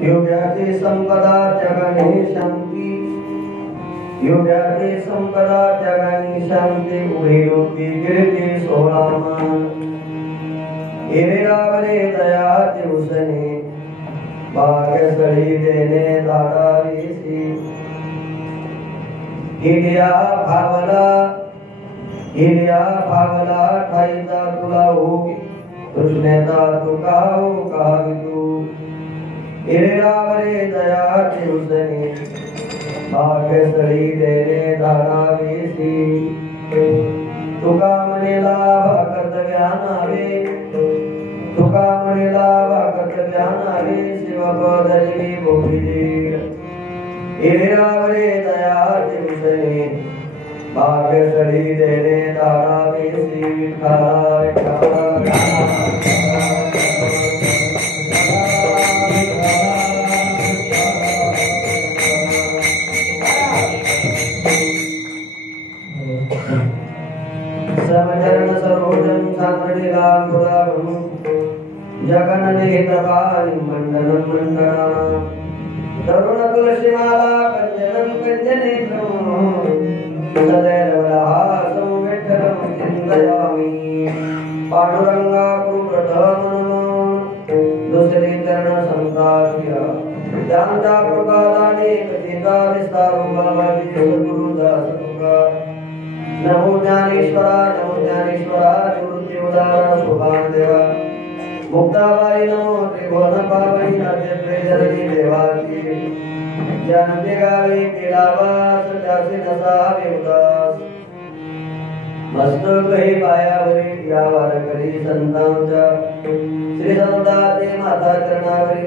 योग्याते संपदा जगने शांति योग्याते संपदा जगने शांति उभयरूपी गिरते सोलामान एरावरे दयाते उसने भाग्य सड़ी देने दादा ऋषि इलिया भावला ठाईता तुला होगी कृष्णेता तुकाओ कावितु इरावरे दयाते उसने भाग्य सड़ी देने दादा ऋषि तुका मने लाभ कर्तव्यानावे तुका मने लाभ कर्तव्यानावे शिवपदली भूमिजीर इरावरे दयाते उसने भाग्य सड़ी देने दादा ऋषि खाए समचरण सरोजं सान्द्रलीलां पुराणं जगन्निहितपाणिं मण्डनं मण्डनानां तरुणतुलसीमाला कञ्जनं कञ्जनेत्रं सदैवलहासं विठ्ठलं चिन्तयामि पाण्डुरङ्गा कुरुप्रथमं दुसरे चरणसन्तास्य ज्ञानदा प्रकादाने कथिता विस्तारो भवति सद्गुरुदासमुखा नमो ज्ञानेश्वरा निवृत्ति उदाहरण सुभान देवा मुक्ताबाई नमो त्रिभुवन पावनी नव्य जननी देवाची जानते गावे केलावास जासे नसा विउदास मस्तक ही पायावरी यावर करी संतांचा श्री संताचे माता चरणावरी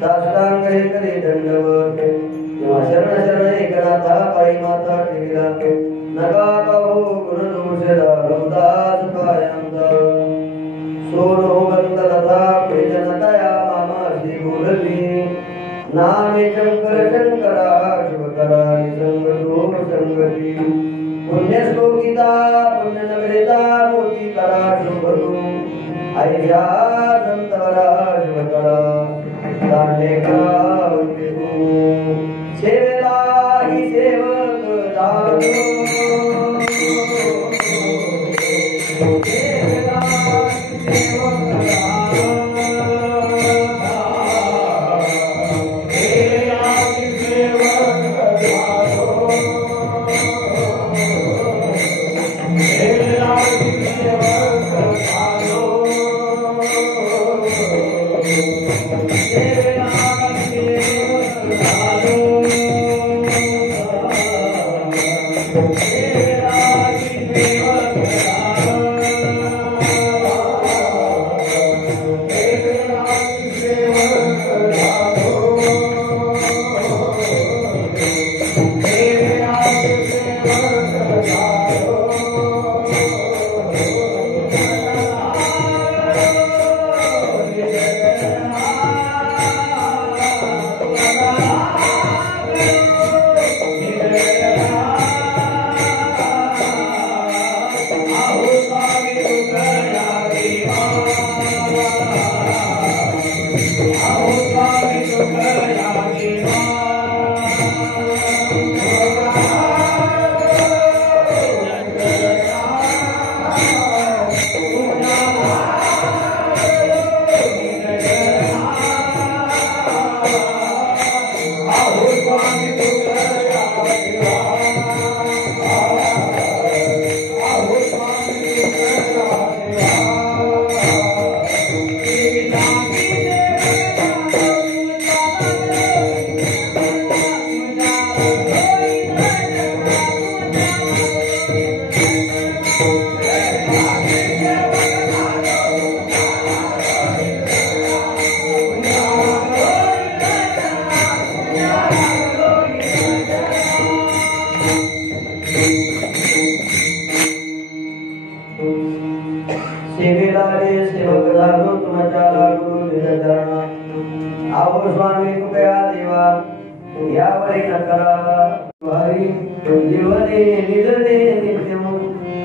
साष्टांग ही करी दंडवत शरण शरण एकनाथा पाई माता ठेविला नगा बहु गुण दोष दास पायंता सोनो बंद लता प्रियनतया मामा श्री बोलली नामे शंकर शंकरा शिवकरा निसंगतो संगती पुण्य श्लोकिता पुण्य नगरिता मोती करा शुभरू आय्या संतवरा शिवकरा दांडे करा वंदितू सेवेला ही सेवक दानो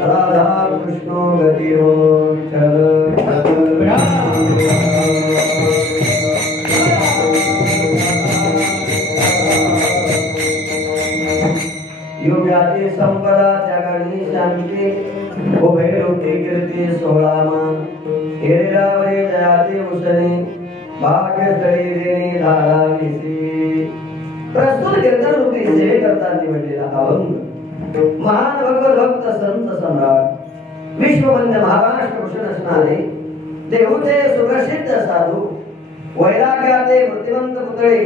राधा कृष्ण गति हो चल हिरेरावरी जयाची उसनी भाग्यस्थळी देणी धारावीसी. प्रस्तुत कीर्तन रूपी सेवे करता निवडलेला अभंग महान भगवत भक्त संत सम्राट विश्ववंद्य महाराष्ट्र भूषण असणारे देहूचे सुप्रसिद्ध साधू वैराग्याचे मूर्तिमंत पुतळे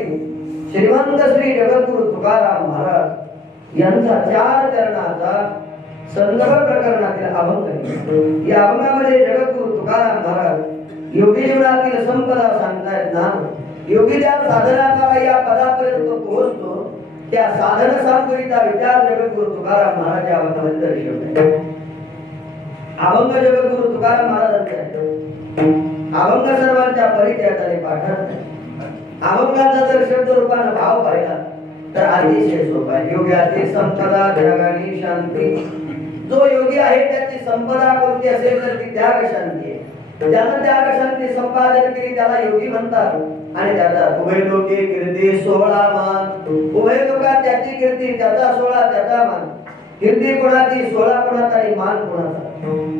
श्रीमंत श्री जगद्गुरु तुकाराम महाराज यांचा 4 चरणाचा संदर्भ प्रकरणातील अभंग आहे. या अभंगामध्ये जगद्गुरु तुकाराम महाराज योगी जीवनातील संपदा सांगतायत ना. योगी त्या साधनाचा या पदापर्यंत पोहोचतो त्या साधन सामग्रीचा विचार जगद्गुरु तुकाराम महाराज या अभंगामध्ये दर्शवतात. अभंग जगद्गुरु तुकाराम महाराजांचा अभंग सर्वांच्या परिचयाने पाठवतात. अभंगाचा जर शब्द रूपाने भाव पाहिला तर अतिशय सोपा आहे. योग्याची संपदा जगानी शांती. जो योगी आहे त्याची संपदा कोणती असेल तर ती त्याग शांती आहे. ज्यानं त्याग शांती संपादन केली त्याला योगी म्हणतात. आणि त्याचा उभय लोके कीर्ती 16 मान. उभय लोकात त्याची कीर्ती त्याचा 16 त्याचा मान. कीर्ती कोणाची 16 कोणाचा आणि मान कोणाचा.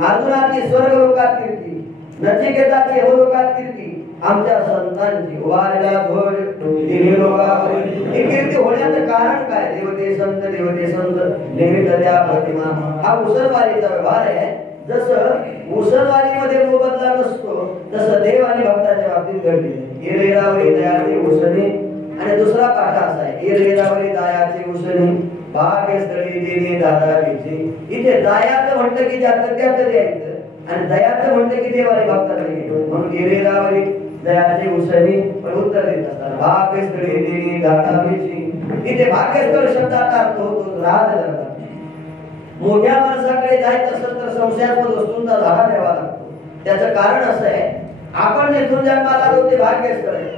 अर्जुनाची स्वर्ग लोकात कीर्ती नचिकेताची लोकात कीर्ती आमच्या संतांची उभारला ध्वज दिली लोकांवर. ही कीर्ती होण्याचं कारण काय. देवते संत निमित्त त्या प्रतिमा. हा उसळवारीचा व्यवहार आहे. जसं उसळवारीमध्ये मोबदला नसतो तसं देव आणि भक्ताच्या बाबतीत घडते. येरेरावरी दयाचे उसळी. आणि दुसरा पाठ असा आहे येरेरावरी दयाचे उसळी भाग्यस्थळी देणे दादाजीची. इथे दयाचं म्हटलं की ज्याचं त्याचं द्यायचं आणि दयाचं म्हटलं की देव आणि भक्ताचं घ्यायचं. म्हणून येरेरावरी दयाचे उसळी पण उत्तर देत असतात भाग्यस्थळी देणे दादाजीची. इथे भाग्यस्थळ शब्दाचा अर्थ होतो राजदरबार. मोठ्या माणसाकडे जायचं असेल तर संशयास्पद वस्तूंचा धाडा द्यावा लागतो. त्याचं कारण असं आहे आपण जिथून जन्माला आलो ते भाग्यस्थळ आहे.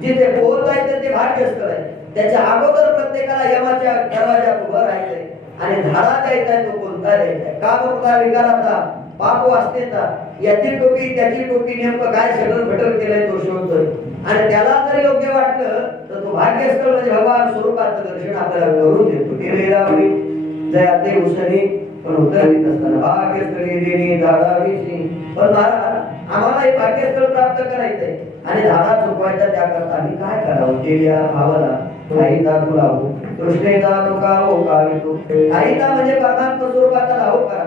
जिथे पोहोचायचं ते भाग्यस्थळ आहे. त्याच्या अगोदर प्रत्येकाला यमाच्या दरवाजात उभं राहायचंय आणि धाडा द्यायचा आहे. तो कोणता द्यायचा आहे. कामक्रोध विकाराचा पाप वासनेचा याची टोपी त्याची टोपी नेमकं काय सगळं फटर केलंय तो शोधतोय. आणि त्याला जर योग्य वाटलं तर तो भाग्यस्थळ म्हणजे भगवान स्वरूपाचं दर्शन आपल्याला करून देतो. येरेरावरी दयाचे उसळी पण उत्तर देत असताना भाग्यस्थळी देणे दादावीची. पण महाराज आम्हाला हे भाग्यस्थळ प्राप्त करायचंय आणि धाडा चुकवायचा त्याकरता आम्ही काय करावं. केल्या भावाला काहीता तुला हो तृष्णेचा तुका हो कावितो. काहीता म्हणजे परमात्मा स्वरूपाचा लाभ करा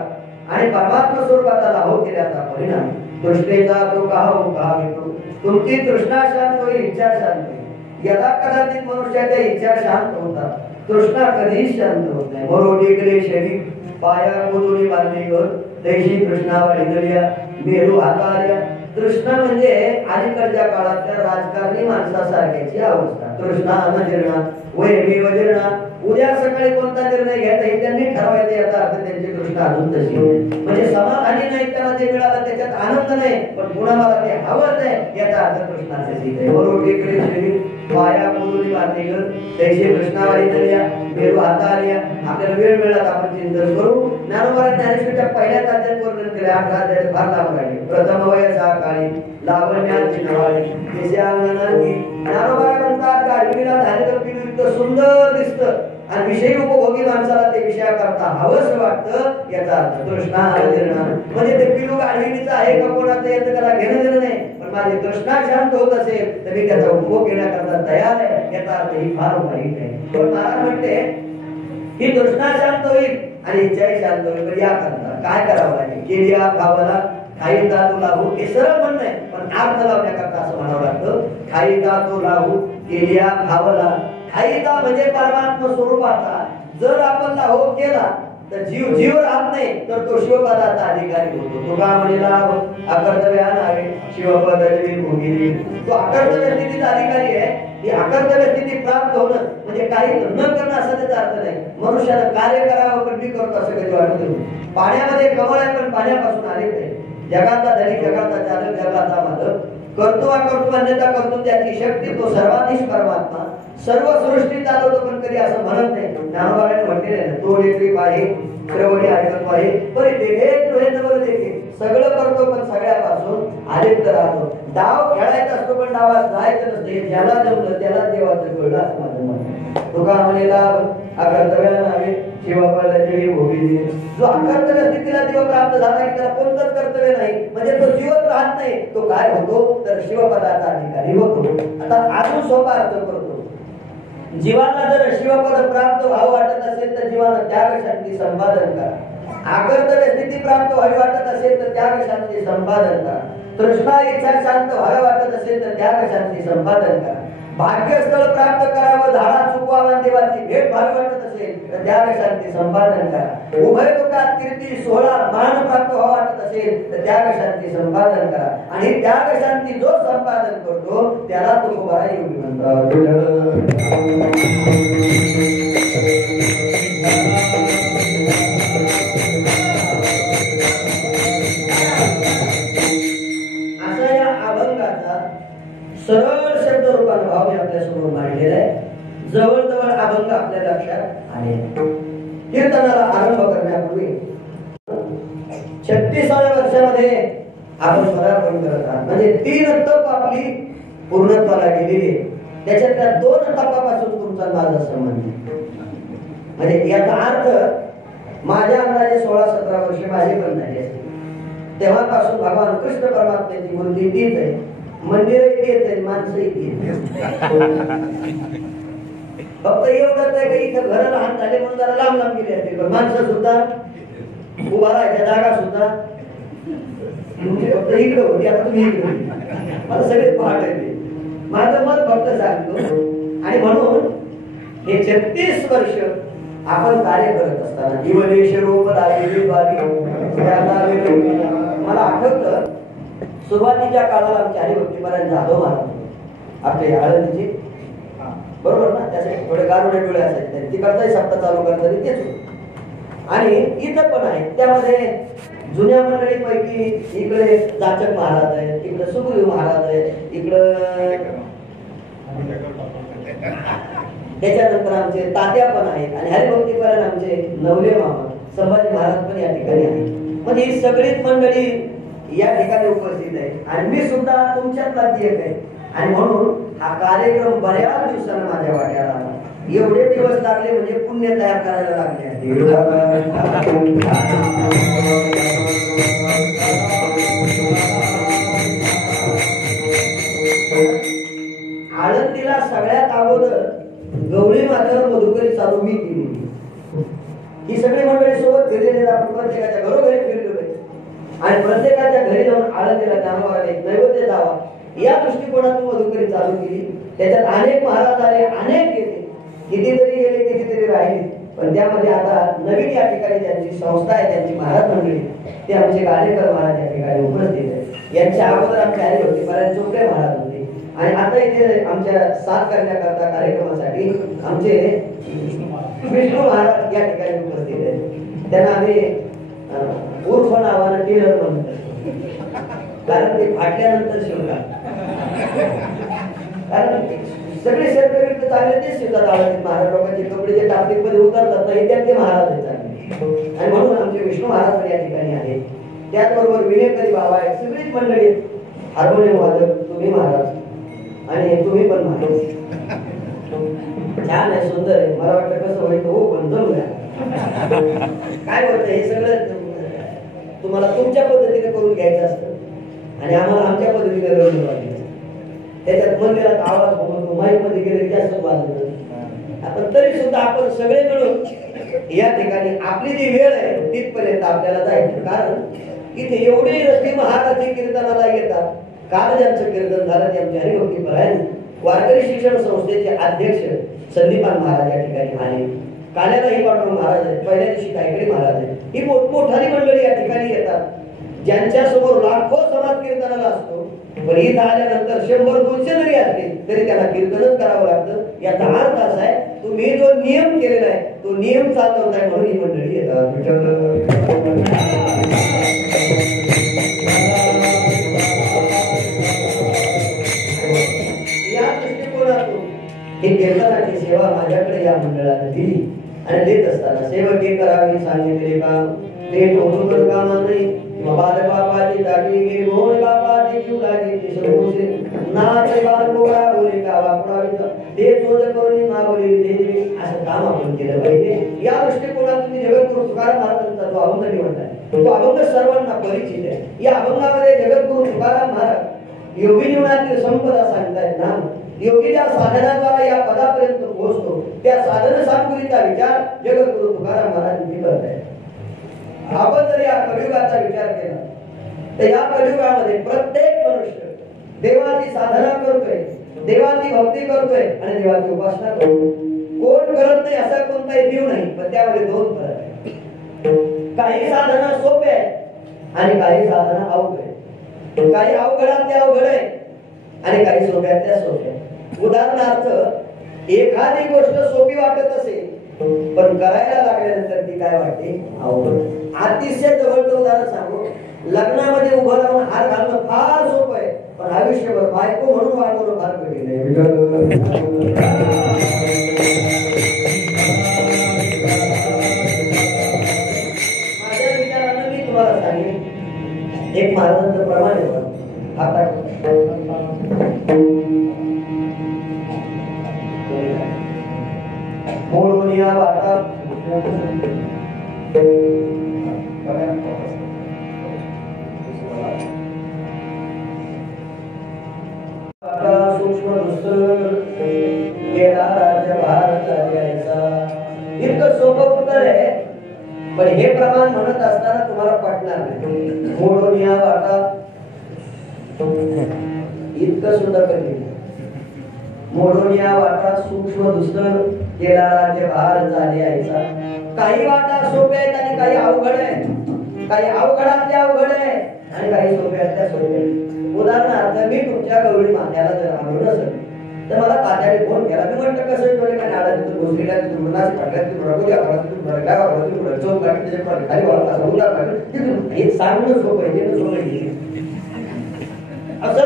आणि परमात्मा स्वरूपाचा लाभ केल्याचा परिणाम तृष्णेचा तुका हो कावितो. तुमची तृष्णा शांत होईल इच्छा शांत होईल. यदा कदाचित मनुष्याच्या इच्छा शांत होतात तृष्णा कधीच शांत होत नाही. बरोबर टेकले शरीर पाया कोदुनी बांधली घर तैशी तृष्णा वाढिगल्या मेरू हाताळल्या. तृष्णा म्हणजे अलीकडच्या काळातल्या राजकारणी माणसासारख्याची अवस्था. तृष्णा अनजीर्णा वैमेव जीर्णा. उद्या सकाळी कोणता निर्णय घ्यायचा हे त्यांनी ठरवायचं. याचा अर्थ त्यांची तृष्णा अजून तशी म्हणजे समाधानी नाही. त्यांना जे मिळालं त्याच्यात आनंद नाही पण पुन्हा मला ते हवंच आहे याचा अर्थ तृष्णा आहे. बरोबर टेकले शरीर पाया कोदुनी बांधली घर तैशी तृष्णा वाढिगल्या मेरू हाताळल्या. आपल्याला वेळ मिळाला आपण चिंतन करू. ज्ञानोबा ज्ञानेश्वरच्या पहिल्याच अध्यायात वर्णन केले. 8 अध्याय फार लांब राहिले. प्रथम वयसा काळी लावण्याची नवाळी दिशांगणाची. ज्ञानोबा म्हणतात गाडवीला झालेलं पिलू इतकं सुंदर दिसतं आणि विषयी उपभोगी माणसाला ते विषया करता हवंसं वाटतं याचा अर्थ तृष्णा अनजीर्णा. म्हणजे ते पिलू गाडवीचं आहे का कोणाचं याचं त्याला घेणं देणं नाही पण माझी तृष्णा शांत होत असेल तर मी त्याचा उपभोग घेण्याकरता तयार आहे याचा अर्थ ही फार वाईट आहे. पण महाराज म्हणते ही तृष्णा शांत होईल आणि इच्छाही शांत होईल. पण याकरता काय करावं लागेल. केल्या भावाला खाईता तो लाभू. हे सरळ म्हणणं आहे पण अर्थ लावण्याकरता असं म्हणावं लागतं. खाईता तो लाभू केल्या भावाला. खाईता म्हणजे परमात्मा स्वरूपाचा जर आपण लाभ केला तर जीव जीव राहत नाही तर तो शिवपदाचा अधिकारी होतो. तो का म्हणेला अकर्तव्य नावे शिवपद भोगिली. तो अकर्तव्य स्थितीचा अधिकारी आहे. ही अकर्तव्य स्थिती प्राप्त होणं म्हणजे काही न करणं असं त्याचा अर्थ नाही. मनुष्यानं कार्य करावं पण मी करतो असं कधी वाटत नाही. पाण्यामध्ये कमळ आहे पण पाण्यापासून आलेच आहे. जगाचा धनी जगाचा चालक जगाचा मालक करतो अकर्तो अन्यथा करतो त्याची शक्ती तो सर्वाधीश परमात्मा सर्व सृष्टी चालवतो पण कधी असं म्हणत नाही. ज्ञानोबाने म्हटले नाही तो देखील आहे श्रवणी ऐकतो आहे पण सगळं करतो पण सगळ्यापासून आलिप्त राहतो. डाव खेळायचा असतो पण डावात जायचं नसते. ज्याला जमलं त्याला देवाचं कळलं असं माझं म्हणणं. तुका म्हणेला अकर्तव्य नावे शिवपदाची भोगी जो अकर्तव्य स्थितीला जीव प्राप्त झाला की त्याला कोणतंच कर्तव्य नाही म्हणजे तो जीवच राहत नाही तो काय होतो तर शिवपदाचा अधिकारी होतो. आता अजून सोपा अर्थ करतो. जीवाला जर शिवपद प्राप्त व्हावं वाटत असेल तर जीवानं त्याग शांती संपादन करा. अकर्तव्य स्थिती प्राप्त व्हावी वाटत असेल तर त्याग शांती संपादन करा. तृष्णा इच्छा शांत व्हावी वाटत असेल तर त्याग शांती संपादन करा. भाग्यस्थळ प्राप्त करावं झाडा चुकवावा देवाची भेट व्हावी वाटत असेल तर त्याग शांती संपादन करा. उभय लोकात कीर्ती सोहळा मान प्राप्त व्हावा वाटत असेल तर त्याग शांती संपादन करा. आणि त्याग शांती जो संपादन करतो त्याला तुकोबा योगी म्हणतात. असा या अभंगाचा सरळ शब्द रूपाने भाव मी आपल्या समोर मांडलेला आहे. जवळजवळ अभंग आपल्या लक्षात आले. कीर्तनाला आरंभ करण्यापूर्वी 36व्या वर्षामध्ये आपण पदार्पण करत आहात म्हणजे 3 तप आपली पूर्णत्वाला गेलेली आहे. त्याच्यातल्या 2 तपापासून तुमचा माझा संबंध म्हणजे याचा अर्थ माझ्या अंदाजे 16-17 वर्षे माझे पण झाले असते. तेव्हापासून भगवान कृष्ण परमात्म्याची मूर्ती तीच आहे. मंदिरही तेच आहे माणसंही तेच. फक्त एवढंच आहे की इथं घर लहान झाले म्हणून जरा लांब लांब गेले असते पण माणसं सुद्धा उभा राहायच्या जागा सुद्धा फक्त इकडं होती. आता तुम्ही इकडे मला सगळे पाहत आहे. माझं मत फक्त सांगतो. आणि म्हणून हे 36 वर्ष आपण कार्य करत असताना जीवनेश रूप मला आठवतं सुरुवातीच्या काळाला आमचे हरिभक्ती महाराज जाधव महाराज आपले आळंदीचे बरोबर ना त्यासाठी थोडे गारुडे डोळे असायचे तिकडचाही सप्ताह चालू करताना तेच होत. आणि इथं पण आहे त्यामध्ये जुन्या मंडळीपैकी इकडे जाचक महाराज आहेत इकडे सुग्रीव महाराज आहेत इकडं त्याच्यानंतर आमचे तात्या पण आहेत आणि हरिभक्ती महाराज आमचे नवले मामा संभाजी महाराज पण या ठिकाणी आहेत. म्हणजे ही सगळीच मंडळी या ठिकाणी उपस्थित आहे आणि मी सुद्धा तुमच्यातलाच एक आहे. आणि म्हणून हा कार्यक्रम बऱ्याच दिवसांना माझ्या वाट्याला आला. एवढे दिवस लागले म्हणजे पुण्य तयार करायला लागले. आळंदीला सगळ्यात अगोदर गवळी माथ्यावर मधुकरी चालू मी केली. ही सगळी मंडळी सोबत फिरलेली आपण प्रत्येकाच्या घरोघरी फिरलेलो आहे आणि प्रत्येकाच्या घरी जाऊन आळंदीला जाणवायला एक नैवेद्य द्यावा या दृष्टिकोनातून मधुकरी चालू केली. त्याच्यात अनेक महाराज आले अनेक गेले कितीतरी गेले कितीतरी राहिले. पण त्यामध्ये आता नवीन या ठिकाणी त्यांची संस्था आहे त्यांची महाराज मंडळी ते आमचे गाडेकर महाराज या ठिकाणी उपस्थित आहे. यांच्या अगोदर आमचे हरिभक्ती महाराज चोपडे महाराज होते आणि आता इथे आमच्या साथ करण्याकरता कार्यक्रमासाठी आमचे विष्णू महाराज या ठिकाणी उपस्थित आहेत. त्यांना आम्ही उर्फ नावानं टेलर म्हणतो कारण ते फाटल्यानंतर शिवतात. कारण सगळे शेतकरी चांगले तेच शिवतात. आवडते महाराज लोकांचे कपडे जे टापटिक मध्ये उतरतात नाही त्यात ते महाराज आहेत चांगले आणि म्हणून आमचे विष्णू महाराज या ठिकाणी आहेत. त्याचबरोबर विनेकरी बाबा आहेत सगळीच मंडळी हार्मोनियम वादक तुम्ही महाराज आणि तुम्ही पण महाराज छान आहे सुंदर आहे. मला वाटतं कसं होईल हो पण जमूया काय होतं हे सगळं तुम्हाला तुमच्या पद्धतीने करून घ्यायचं असतं आणि आम्हाला आमच्या पद्धतीने रंग वाजवायचं. त्याच्यात मंदिरात आवाज होतो माईक मध्ये गेले जास्त वाजवत आपण तरी सुद्धा आपण सगळे मिळून या ठिकाणी आपली जी वेळ आहे तिथपर्यंत आपल्याला जायचं. कारण इथे एवढे रस्ते महाराज कीर्तनाला येतात. काल ज्यांचं कीर्तन झालं ते आमचे हरिभक्ती महाराज वारकरी शिक्षण संस्थेचे अध्यक्ष संदीपान महाराज या ठिकाणी आले. काल्यालाही पांडुरंग महाराज आहेत पहिल्या दिवशी कायकडे महाराज आहेत. ही मोठमोठाली मंडळी या ठिकाणी येतात ज्यांच्या समोर लाखो समाज कीर्तनाला असतो. पण इथं आल्यानंतर 100-200 जरी असले तरी त्याला कीर्तनच करावं लागतं. याचा अर्थ असा आहे तुम्ही जो नियम केलेला आहे तो नियम चालवताय म्हणून ही मंडळी येतात. या दृष्टिकोनातून ही कीर्तनाची सेवा माझ्याकडे या मंडळाने दिली आणि देत असताना सेवके करावी सांगितले का ते टोटूकर कामा नाही बालक बाबाची दाढी गेली मोहन बाबाची जीव लागली ते समोसे नाचे बाल बोला बोले का वापरावी ते शोध करून मागवली देवी असं काम आपण केलं पाहिजे. या दृष्टिकोनातून तुकाराम महाराजांचा जो अभंग निवडलाय तो अभंग सर्वांना परिचित आहे. या अभंगामध्ये जगद्गुरु तुकाराम महाराज योगी जीवनातील संपदा सांगतायत नाम. योगी ज्या साधनाद्वारे या पदापर्यंत पोहोचतो त्या साधन सामग्रीचा विचार जगद्गुरु तुकाराम महाराजांनी करतायत. आपण जर या कलियुगाचा विचार केला तर या कलियुगामध्ये प्रत्येक मनुष्य देवाची साधना करतोय, देवाची भक्ती करतोय आणि देवाची उपासना करतोय. कोण करत नाही असा कोणताही जीव नाही, पण त्यामध्ये दोन फरक आहे. काही साधना सोपे आहे आणि काही साधना अवघड आहे. काही अवघडातल्या अवघड आहे आणि काही सोप्यातल्या सोप्या. उदाहरणार्थ एखादी गोष्ट सोपी वाटत असेल पण करायला लागल्यानंतर ती काय वाटते अवघड. अतिशय जवळचं उदाहरण सांगू. लग्नामध्ये उभं राहून हार घालणं फार सोपं आहे, पण आयुष्यभर बायको म्हणून वागवणं फार कठीण आहे. माझ्या विचारानं मी तुम्हाला सांगेन एक महाराजांचं प्रमाण आहे. आता मोडोनिया वाटा सूक्ष्म गेला राज्य भारत इतकं सोपं उत्तर आहे, पण हे प्रमाण म्हणत असताना तुम्हाला पटणार नाही. मोडोनिया वाटा इतकं सुद्धा कठीण. मोडोनिया वाटा सूक्ष्म दुस्तर गेला राज्य भार झाले आईचा. काही वाटा सोप्या आहेत आणि काही अवघड आहे. काही अवघडातल्या अवघड आहे आणि काही सोप्यातल्या सोप्या. उदाहरणार्थ मी तुमच्या गवळी मान्याला जर आवडलं नसेल तर मला तात्याने फोन केला. मी म्हटलं कसं टोले काय आला तिथून गोष्टीला तिथून मुलाची पाठल्या तिथून रघुल्या पाठल्या तिथून भरल्या वाढला तिथून चौक लागली त्याच्या खाली वाढला समुद्रात लागलं तिथून हे सांगणं सोपं आहे. ते सोपं आहे असं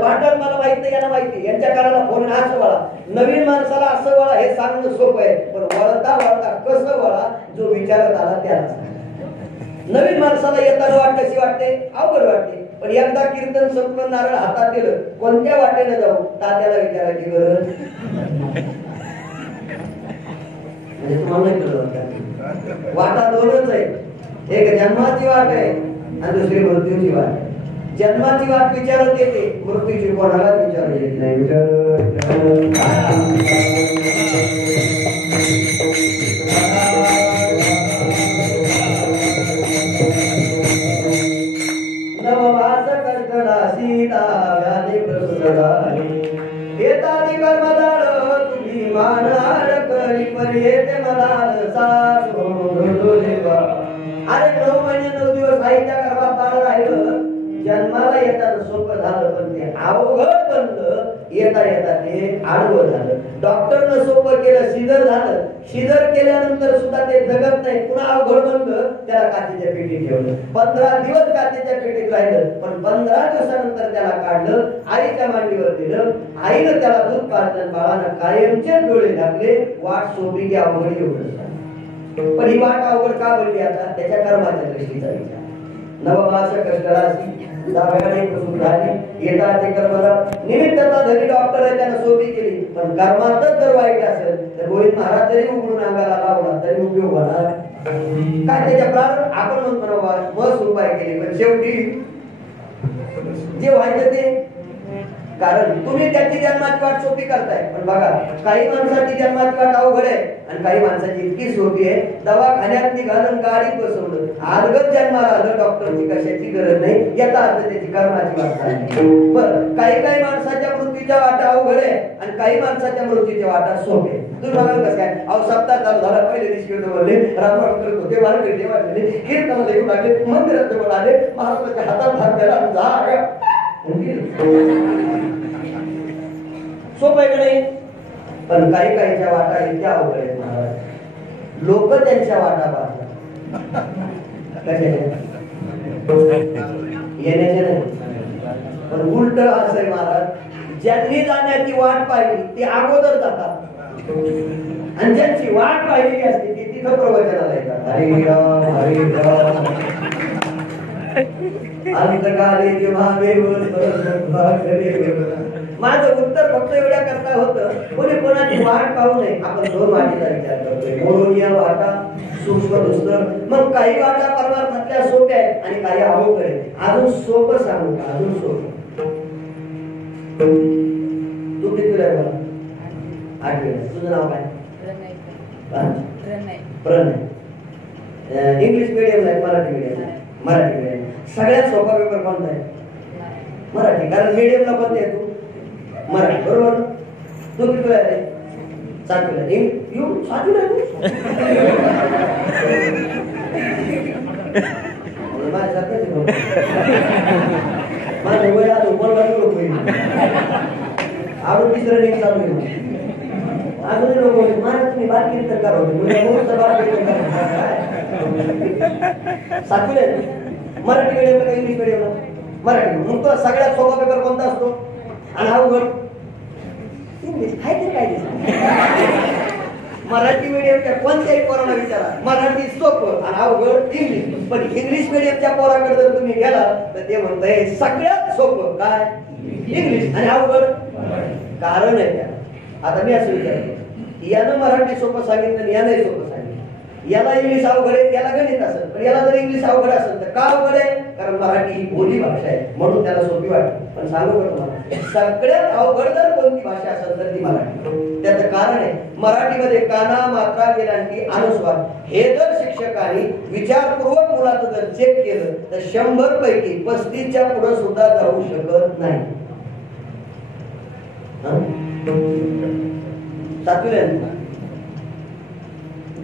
वाटत मला माहित नाही यांना माहिती. यांच्या कानाला फोन असं वळा, नवीन माणसाला असं वळा हे सांगणं सोपं आहे, पण वळता वळता कसं वळा जो विचारत आला त्याला. नवीन माणसाला येताना वाट कशी वाटते अवघड वाटते, पण एकदा कीर्तन संपलं नारळ हातात दिलं कोणत्या वाटेने जाऊ तात्याला विचारायची गरज म्हणजे तुम्हाला नाही कळलं. वाटा दोनच आहे, एक जन्माची वाट आहे आणि दुसरी मृत्यूची वाट आहे. जन्माची वाट विचारत येते, मृत्यूची कोणालाच विचारत येत नाही. नवमास कष्टला सीता व्याधी प्रसुताली येताली कर्मदाळ तुझी मानाळ करी परी येते मदाल सासू देवा. अरे 9 महिने 9 दिवस आईच्या गर्भात बाळ राहिलं. जन्माला येताना सोपं झालं पण ते अवघड बनलं. येता येता ते आडवं झालं. डॉक्टरनं सोपं केलं, सीझर झालं. सीझर केल्यानंतर सुद्धा ते जगत नाही, पुन्हा अवघड बनलं. त्याला काचेच्या पेटीत ठेवलं. 15 दिवस काचेच्या पेटीत राहिलं, पण 15 दिवसानंतर त्याला काढलं, आईच्या मांडीवर दिलं. आईनं त्याला दूध पाजलं. बाळानं कायमचे डोळे झाकले. वाट सोपी की अवघड एवढं, पण ही वाट अवघड का बनली आता त्याच्या कर्माच्या दृष्टीचा विचार. नवमास कष्टराशी दाव्याने प्रसूत झाली येता ते कर्मला निमित्ताचा धरी डॉक्टर आहे त्यानं सोपी केली, पण कर्मातच जर वाईट असेल तर गोविंद महाराज जरी उघडून अंगाला लावला तरी उपयोग होणार काय. त्याच्या प्रारंभ आपण म्हणतो मस्त उपाय केले, पण शेवटी जे व्हायचं ते. कारण तुम्ही त्याची जन्माची वाट सोपी करताय, पण बघा काही माणसाची जन्माची वाट अवघड आहे आणि काही माणसाची इतकी सोपी आहे. दवाखान्यात निघालं गाडीत बसवलं आजगत जन्माला आलं, डॉक्टरची कशाची गरज नाही. याचा अर्थ त्याची कर्माची वाट आहे. बरं काही माणसाच्या मृत्यूच्या वाटा अवघड आहे आणि काही माणसाच्या मृत्यूच्या वाटा सोपे. तुम्ही म्हणाल कसं काय अहो सप्ताह चालू झाला पहिले दिवशी बोलले रामराम करत होते वारकरी देवाले कीर्तनाला येऊन आले मंदिरात जवळ आले महाराजांच्या हातात हात द्यायला सोपं आहे का नाही. पण काहीच्या वाटा इतक्या अवघड आहेत महाराज. लोक त्यांच्या वाटा पाहतात येण्याचे नाही, पण उलट असं आहे महाराज. ज्यांनी जाण्याची वाट पाहिली ती अगोदर जातात आणि ज्यांची वाट पाहिली असते ती तिथं प्रवचनाला येतात. हरी राम हरी राम अंतकाले जेव्हा माझं उत्तर फक्त एवढ्या करता होतं, कोणी कोणाची वाट पाहू नये. आपण 2 वाटेचा विचार करतोय, मोडोनिया वाटा, सूक्ष्म दुस्तर. मग काही वाटा परमार्थातल्या सोप्या आहेत आणि काही अवघड आहेत. अजून सोपं सांगू का? अजून सोपं. तू किती वेळा बोला? 8 वेळा. तुझं नाव काय? प्रणय. इंग्लिश मीडियम आहे, मराठी मीडियम? मराठी मीडियम. सगळ्यात सोपा पेपर कोणता आहे? मराठी. कारण मीडियमला कोणते आहे तू? मराठी. बरोबर. तू किती वेळा आहे? 7 वेळा. 7 वेळा तू? माझं वय आज उमरला लोक होईल. अजून 3 रनिंग चालू आहे. अजून लोक होईल. मला तुम्ही बात कीर्तन करा होते. 7 वेळा. मराठी मीडियमला का इंग्लिश मीडियमला? मराठी. मग तुला सगळ्यात सोपा पेपर कोणता असतो आणि अवघड? इंग्लिश. काय ते काय मराठी मीडियमच्या कोणत्याही पोराला विचारा, मराठी सोपं आणि अवघड इंग्लिश. पण इंग्लिश मीडियमच्या पोराकडे जर तुम्ही गेला तर ते म्हणताय सगळ्यात सोपं काय? इंग्लिश आणि अवघड. कारण आहे त्या. आता मी असं विचारतो, यानं मराठी सोपं सांगितलं आणि यानं सोपं सांगितलं. याला इंग्लिश अवघड आहे, याला गणित असेल. पण याला जर इंग्लिश अवघड असेल तर का अवघड आहे? कारण मराठी ही बोली भाषा आहे म्हणून त्याला सोपी वाटते. पण सांगू का तुम्हाला, सगळ्यात अवघड जर कोणती भाषा असेल तर ती मराठी. त्याचं कारण आहे, मराठीमध्ये काना, मात्रा, वेलांटी, अनुस्वार हे जर शिक्षकांनी विचारपूर्वक मुलाचं जर चेक केलं तर 100 पैकी 35च्या पुढे सुद्धा जाऊ शकत नाही. 7वीला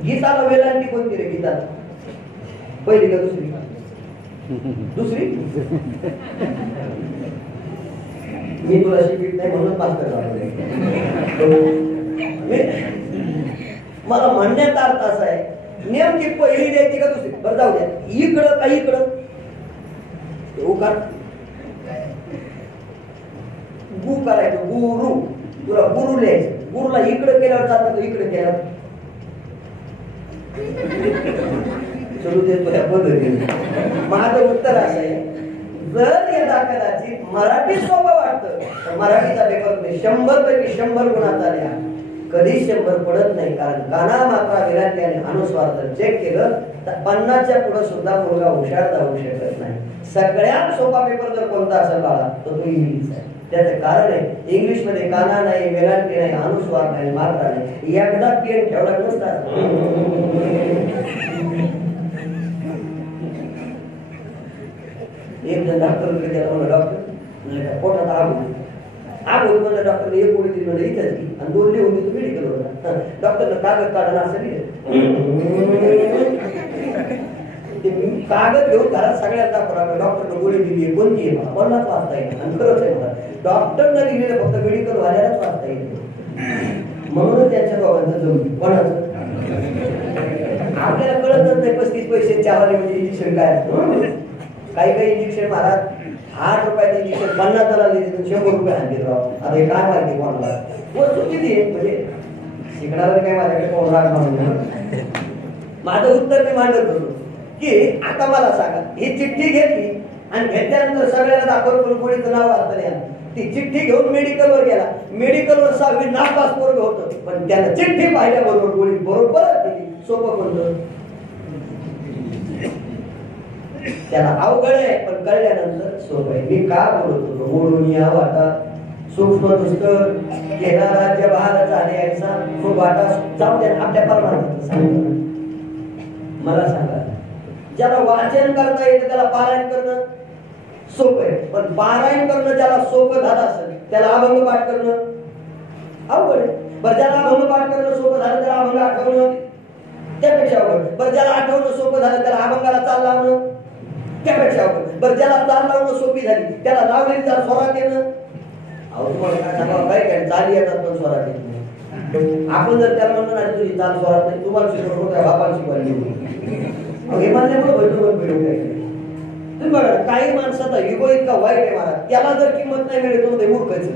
गीताला वेलांटी कोणती रे? गीता पहिली का दुसरी? दुसरी. मी तुला शिकवित नाही म्हणून मास्तर झालो. मला म्हणण्याचा अर्थ असा आहे, नेमकी पहिली द्यायची का दुसरी? बरं जाऊ द्या. इकडं का इकडं? उकार गु करायचं. गुरु. तुला गुरु लिहायचं. गुरुला इकडं केल्यावर चालतं का इकडे केल्यावर? चलू देतो या पद्धतीने. माझं उत्तर असं आहे, जर यदा कदाचित मराठी सोपं वाटतं तर मराठीचा पेपर 100 पैकी 100 गुणाचा लिहा. कधीच 100 पडत नाही. कारण काना, मात्रा, विरांटी आणि अनुस्वार जर चेक केलं तर 50च्या पुढे सुद्धा मुलगा हुशार जाऊ शकत नाही. सगळ्यात सोपा पेपर जर कोणता असेल बाळा तर तो इंग्लिश आहे. त्याचं कारण आहे, इंग्लिश मध्ये काना नाही, वेलांटी नाही, अनुस्वार नाही, मात्रा नाही. एकदा पेन ठेवला नसतात. एक जण डॉक्टरकडे गेला. म्हणलं डॉक्टर पोटात आग होती. म्हणलं डॉक्टर एक गोळी दिली. म्हणलं इथंच की आणि 2 लिहून देतो मेडिकलवर. डॉक्टरला कागद काढायला असं ते कागद घेऊन घरात सगळ्यात दाखवला. डॉक्टरनं गोळी दिली आहे, कोणती आहे? मला कोणाच वाचता येईल. आणि खरंच आहे मला डॉक्टरनं दिलेलं फक्त मेडिकल वाल्यालाच वाचता येईल. म्हणून त्यांच्या दोघांचं जमलं. कोणाचं? आपल्याला कळतच नाही 35 पैसे चालले म्हणजे इंजेक्शन काय. काही इंजेक्शन महाराज 8 रुपयाचं इंजेक्शन 50ला दिले, 100 रुपये आणले राव. आता हे काय माहिती कोणाला? वस्तू किती आहे म्हणजे शिकणारा काय माझ्याकडे कोण राग म्हणून. माझं उत्तर मी मांडत होतो की आता मला सांगा, ही चिठ्ठी घेतली आणि घेतल्यानंतर सगळ्यांना दाखवलं गोळीचं नाव असतं. ती चिठ्ठी घेऊन मेडिकलवर गेला. मेडिकलवर 6वी नापास पोरग होतं, पण त्याला चिठ्ठी पाहिल्याबरोबर गोळी बरोबर दिली. सोपं कोणतं? त्याला अवघड आहे पण कळल्यानंतर सोपं आहे. मी का बोलत होतो? मोडून या वाटा, सूक्ष्म दुष्कर, केला राज्य बहार झाले ऐसा तो वाटा जाऊ द्या. आपल्या परमार्थाचं सांगतो. मला सांगा, ज्याला वाचन करता येतं त्याला पारायण करणं सोपं आहे. पण पारायण करणं ज्याला सोपं झालं असेल त्याला अभंग पाठ करणं अवघड आहे. बरं, ज्याला अभंग पाठ करणं सोपं झालं त्याला अभंग आठवणं त्यापेक्षा अवघड. बरं, ज्याला आठवणं सोपं झालं त्याला अभंगाला चाल लावणं त्यापेक्षा अवघड. बरं, ज्याला चाल लावणं सोपी झाली त्याला लावलेली चाल स्वरात येणं. अहो तुम्हाला काय सांगावं, काय चाली येतात पण स्वरात येत नाही. आपण जर त्याला म्हणतो ना तुझी चाल स्वरात नाही, तुम्हाला शिकवतो त्या बापाला शिकवायला हे मान्य पण तुम्ही बघा, काही माणसाचा इगो इतका वाईट आहे महाराज, त्याला जर किंमत नाही मिळत तो मूर्खच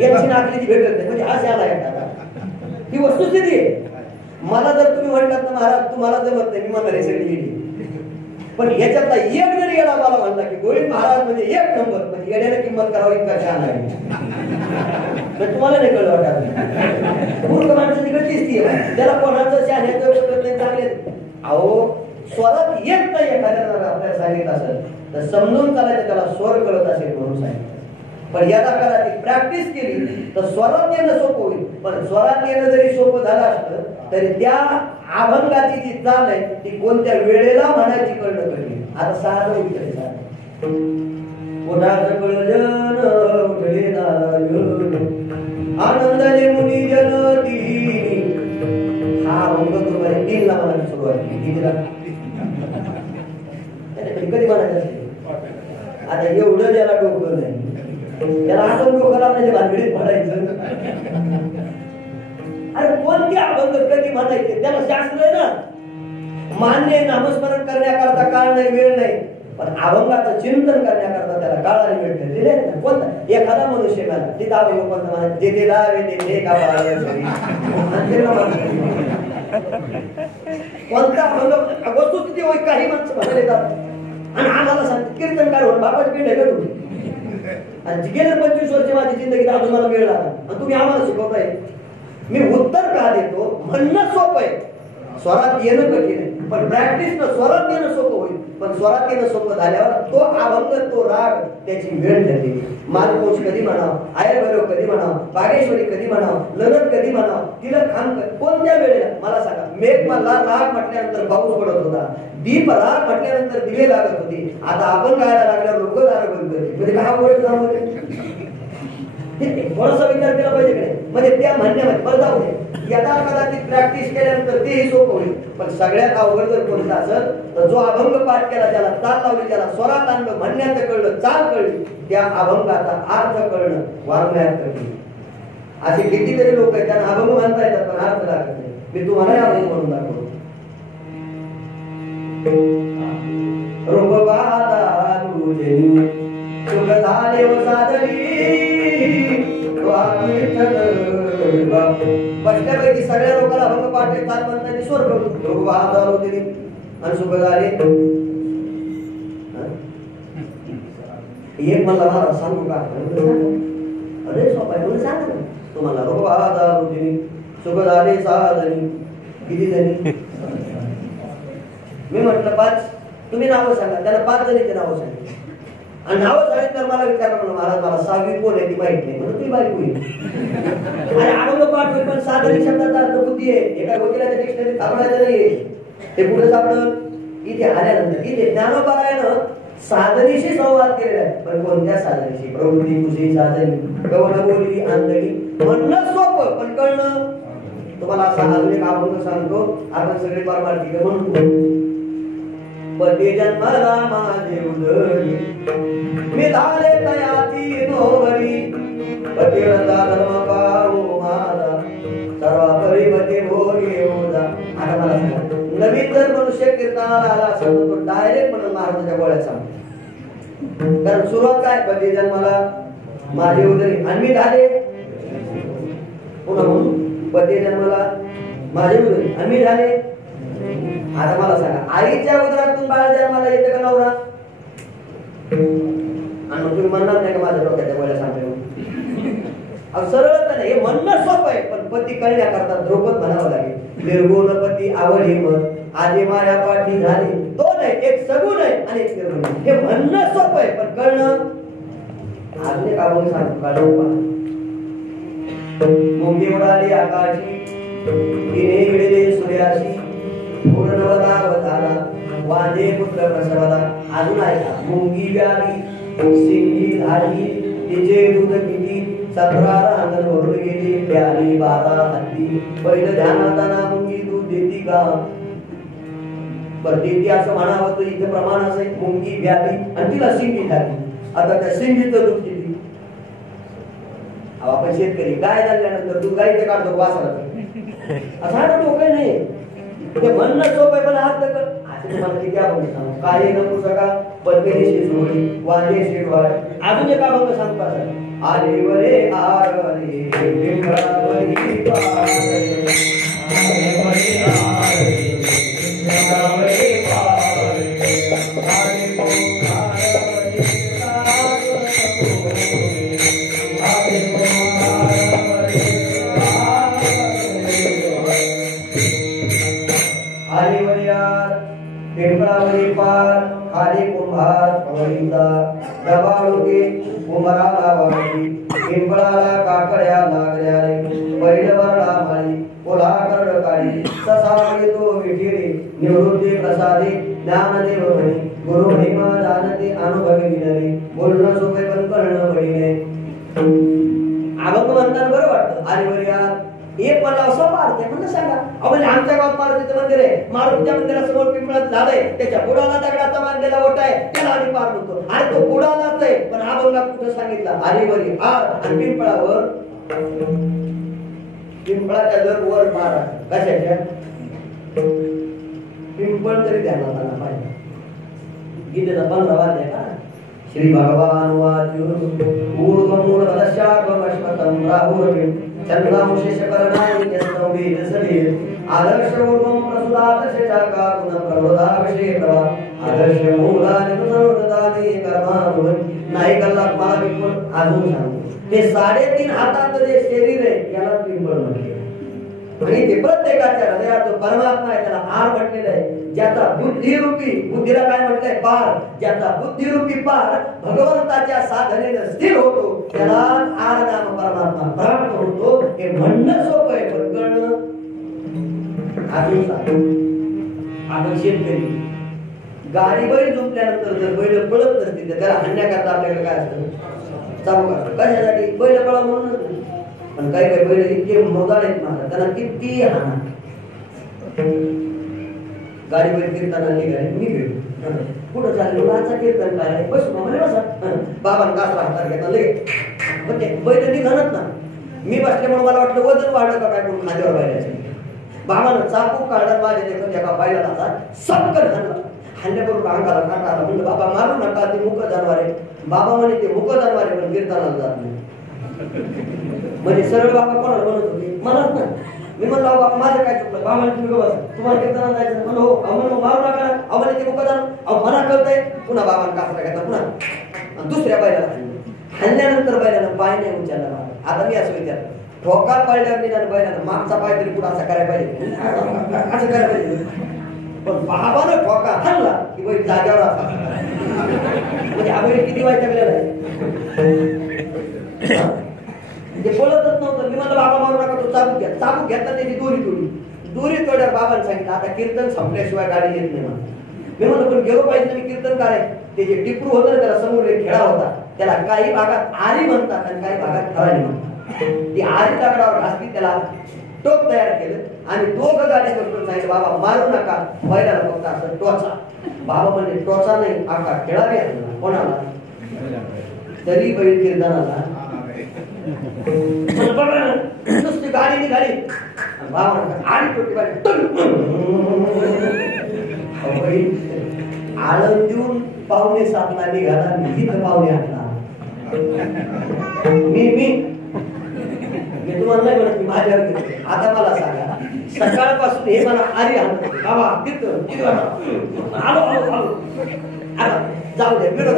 याची नाकलीची भेटत नाही. म्हणजे आज याला येतात ही वस्तुस्थिती आहे. मला जर तुम्ही म्हणलात ना महाराज तुम्हाला जमत नाही, मी म्हणणार हे सगळी पण याच्यातला एक जरी येडा मला म्हणला की गोविंद महाराज म्हणजे एक नंबर, म्हणजे येड्याने किंमत करावी इतका छान आहे. तर तुम्हाला नाही कळलं वाटत. मूर्ख माणसाची गतीच ती आहे, त्याला कोणाचं शहाण्याचं करत नाही चांगले. अहो स्वरात येत नाही एखाद्याला आपल्याला सांगितलं असेल तर समजून चालायचं त्याला स्वर कळत असेल म्हणून सांगितलं. पण याला करायची प्रॅक्टिस केली तर स्वरात येणं सोपं होईल. पण स्वरात येणं जरी सोपं झालं असतं तरी त्या अभंगाची जी चाल आहे ती कोणत्या वेळेला म्हणायची कळणं कळली. आता साधं उत्तर कोणाचं कळजन उठले नारायण आनंदाने मुनी जन दिनी. हा अभंग तुम्हाला 3 ला म्हणायला सुरुवात केली. कधी म्हणायचं असेल आता एवढं ज्याला डोकं नाही त्याला आपण डोकं लावण्याच्या भानगडीत म्हणायचं. अरे कोणते अभंग कधी म्हणायचे त्याला शास्त्र आहे ना, मान्य नामस्मरण करण्याकरता काळ नाही वेळ नाही, पण अभंगाचं चिंतन करण्याकरता त्याला काळ आणि वेळ दिले. कोणता एखादा मनुष्य मला तिथं अभंग कोणता म्हणा जे ते दावे ते का कोणता अभंग वस्तुस्थिती होई काही माणसं म्हणायला येतात आणि आम्हाला सांगते कीर्तनकार होऊन बाबाची पिढ आहे का तुम्ही. आणि गेले 25 वर्ष माझी जिंदगी अजून मला वेळ लागला आणि तुम्ही आम्हाला शिकवताय. मी उत्तर का देतो, म्हणणं सोपं आहे, स्वरात येणं कठीण आहे. पण प्रॅक्टिसनं स्वरात येणं सोपं होईल. पण स्वरात येणं सोपं झाल्यावर तो अभंग तो राग त्याची वेळ ठरली. मालकोश कधी म्हणावं, आयरभैरव कधी म्हणावं, बागेश्वरी कधी म्हणावं, ललत कधी म्हणावं, तिलक खान कोणत्या वेळेला मला सांगा. मेघ मला राग म्हटल्यानंतर पाऊस पडत होता, दीप राग म्हटल्यानंतर दिवे लागत होते. आता आपण गायला लागल्यावर लोक दार बंद करते. म्हणजे काय बोलत थोडासा विचार केला पाहिजे कडे. म्हणजे त्या म्हणण्यामध्ये बरं जाऊ दे, यदा कदाचित प्रॅक्टिस केल्यानंतर तेही सोपं होईल. पण सगळ्यात अवघड जर कोणता असेल तर जो अभंग पाठ केला, त्याला ताल लावली, त्याला स्वरात आणलं, म्हणण्याचं कळलं, चाल कळली, त्या अभंगाचा अर्थ कळणं वारण्यात कळली. असे कितीतरी लोक आहेत त्यांना अभंग म्हणता येतात पण अर्थ लागत नाही. मी तुम्हाला अभंग म्हणून दाखवतो. सुख झाले व सादरी बसल्यापैकी सगळ्या लोकांना अभंग पाठ चाल म्हणताना स्वर करू आणि सुख झाले. एक मला महाराज सांगू का, अरे सोपा आहे सांगा ना तुम्हाला. रोग सुख झाले साधनी किती जणी. मी म्हटलं 5, तुम्ही नावं सांगा. त्याला 5 जणीचे नावं सांगितले आणि नावं सांगितलं मला विचारलं म्हणून महाराज मला 6वी कोण आहे ती माहित नाही म्हणून ती बायको होईल. आणि अभंग पाठ होईल पण साधनी शब्दाचा अर्थ बुद्धी आहे. एका वकिलाच्या डिक्शनरीत सापडायचं नाहीये. ते कुठे सापडलं इथे आल्यानंतर. इथे ज्ञानोबारायनं साधनीशी संवाद केलेला आहे. पण कोणत्या साधनीशी? प्रवृत्ती कुशी साधनी कवन बोलली आंधळी. म्हणणं सोपं पण कळणं. तुम्हाला असा अजून एक अभंग सांगतो. आपण सगळे परमार्थिक म्हणतो. पती जन्मला माझे उदरी मी झाले तयाची नोहरी. पतिव्रता धर्म पाहू माझा सर्व परिपती भोगे होता. आता मला सांगा, नवीन जर मनुष्य कीर्तनाला आला असेल तर तो डायरेक्ट म्हणून महाराजांच्या गोळ्यात सांगतो. कारण सुरुवात काय, पती जन्मला माझे उदरी आणि मी झाले पुन्हा म्हणून पती जन्मला माझे उदरी आणि मी झाले. आता मला सांगा, आईच्या उदरातून बाळ जन्माला येते का नवरा? आणि मग तुम्ही म्हणणार नाही का माझ्या डोक्याच्या गोळ्या सांगतो. सरळ तर नाही, हे म्हणणं सोपं आहे पण पती कळण्याकरता द्रौपद म्हणावं लागेल. निर्गुण पती आवडी मत आधी माया पाठी झाली. 2 आहे, एक सगुण आहे आणि एक निर्गुण. हे म्हणणं सोपं आहे पण कळणं. अजून एक आपण सांगतो काढून. मुंगी उडाली आकाशी तिने गिळले सूर्याशी पूर्णवतावताला वादे पुत्र प्रसवला. अजून ऐका. मुंगी व्याली सिंगी झाली तिचे दूध किती 17 रांगण भरून गेली प्याली 12 हत्ती. पहिलं ध्यानाताना मुंगी दूध देती का? बरं देती असं म्हणावं तर इथे प्रमाण असं आहे. मुंगी व्याली आणि तिला सिंगी झाली. आता त्या सिंगीचं दूध किती? आपण शेतकरी गाय लागल्यानंतर दूध गाईचं काढतो वासराचं. असं डोकं नाही. ते म्हणणं सोपं आहे पण हात तुम्हाला किती अभंग सांगू. काय नको सका बदलेशी सोडी वाजे शिडवाड. अजून एक अभंग सांगतो. आले वरे आरे विंगळावरी पारे वराला वाढली पिंपळाला काकड्या लागल्या रे बैलवरला माळी ओला करड काळी ससावळी तो विठिरी निवृत्ती प्रसादी ज्ञानदेव म्हणी गुरु महिमा जानते अनुभवी विनरी बोलणं सोपे पण करणं बळीने अभंग म्हणताना बरं वाटतं आणि बरं यार एक मला असं पारते म्हणलं सांगा म्हणजे आमच्या गावात मारुतीचं मंदिर आहे मारुतीच्या मंदिरासमोर पिंपळात झाड आहे त्याच्या बुडाला दगडाचा बांधलेला ओटा आहे त्याला आम्ही पार होतो आणि तो बुडालाच आहे पण अभंगात कुठं सांगितलं हरिवरी आर आणि पिंपळावर पिंपळाच्या जर वर पार कशाच्या पिंपळ तरी द्यायला आला पाहिजे गीतेचा 15 वाद्य का श्री भगवान वाचु ऊर्ध्वमूल वदशागमश्वतं राहुरविं चंद्रांशेषकरणानि यस्तौबी जसबीर आदर्श ऊर्ध्वं प्रसुदात शेषाका गुण प्रबोधाविषे प्रभा आदर्श मूलानि नुसनुदानि कर्मानुवन् नाही कल्लात मला पिंपळ अजून सांगतो ते 3.5 हातात जे शरीर आहे याला पिंपळ म्हणते आणि ते प्रत्येकाच्या हृदयात जो परमात्मा आहे त्याला आर म्हटलेला आहे ज्याचा बुद्धिरूपी बुद्धीला काय म्हटलंय पार ज्याचा बुद्धिरूपी पार भगवंताच्या साधनेने स्थिर होतो त्याला आर नाम परमात्मा प्राप्त होतो हे म्हणणं सोपं आहे पण करणं अजून सांगतो आपण शेतकरी गाडी बैल झोपल्यानंतर जर बैल पळत नसतील तर त्याला हाणण्याकरता आपल्याकडे काय असतं चालू करतो कशासाठी बैल पळा म्हणून पण काही काही बैल इतके मोदाळ आहेत माझा त्यांना किती हाना गाडी बैल कीर्तनाला निघाले कुठं चाललो आजचा कीर्तन काय बस मला बसा बाबा कासरा हातात घेतला लगेच पण ते बैल निघालत ना मी बसले म्हणून मला वाटलं वजन वाढलं का काय म्हणून खांद्यावर बैलाचं बाबानं चाकू काढला माझ्या देखत एका बैलाला असा सपकन हाणला हाणल्याबरोबर अंगाला काटा आला म्हणलं बाबा मारू नका ते मुक जानवर आहे बाबा म्हणे ते मुक जानवर आहे पण कीर्तनाला जात नाही म्हणजे सरळ बाबा कोणाला म्हणत होते मलाच ना मी म्हणलं बाबा माझं काय चुकलं बाबा तुम्ही बसा तुम्हाला कीर्तनाला जायचं म्हणलं हो म्हणून मारू नका आम्हाला ते मुक जाण अहो मला कळतंय पुन्हा बाबांना कासरा घेतला पुन्हा दुसऱ्या बैलाला हाणल्यानंतर बैलानं पाय नाही उचलला आता मी असं विचारलं ठोका पडल्यावर निघालं बैलानं मागचा पाय तरी कुठं असं करायला पाहिजे असं करायला पाहिजे पण बाबानं ठोका हाणला की बैल जाग्यावर असा म्हणजे हा बैल किती वाईट टाकलेला आहे ते बोलतच नव्हतं मी म्हणलं बाबा मारू नका तो चाबूक घेतला त्याची दोरी तोड्यावर बाबांनी सांगितलं आता कीर्तन संपल्याशिवाय गाडी येत नाही मी म्हणलं पण गेलो पाहिजे मी कीर्तन करायचं ते जे टिपरू होतं ना त्याला समोर एक खेळा होता त्याला काही भागात आरी म्हणतात आणि काही भागात खराडी म्हणतात ती आरी दगडावर घासली त्याला टोप तयार केलं आणि दोघं गाडी करून सांगितलं बाबा मारू नका बैलाला फक्त असं टोचा बाबा म्हणजे टोचा नाही आका खेळावी आणला कोणाला तरी बैल कीर्तनाला नुसती गाडी निघाली आणि टोटी आळंद देऊन 6:45 निघाला मी तर 6:45 मी तुम्हाला नाही म्हणत माझ्यावर घेतले आता मला सांगा सकाळपासून हे मला आरी आणत बाबा कीर्तन आलो आता जाऊ दे मिळत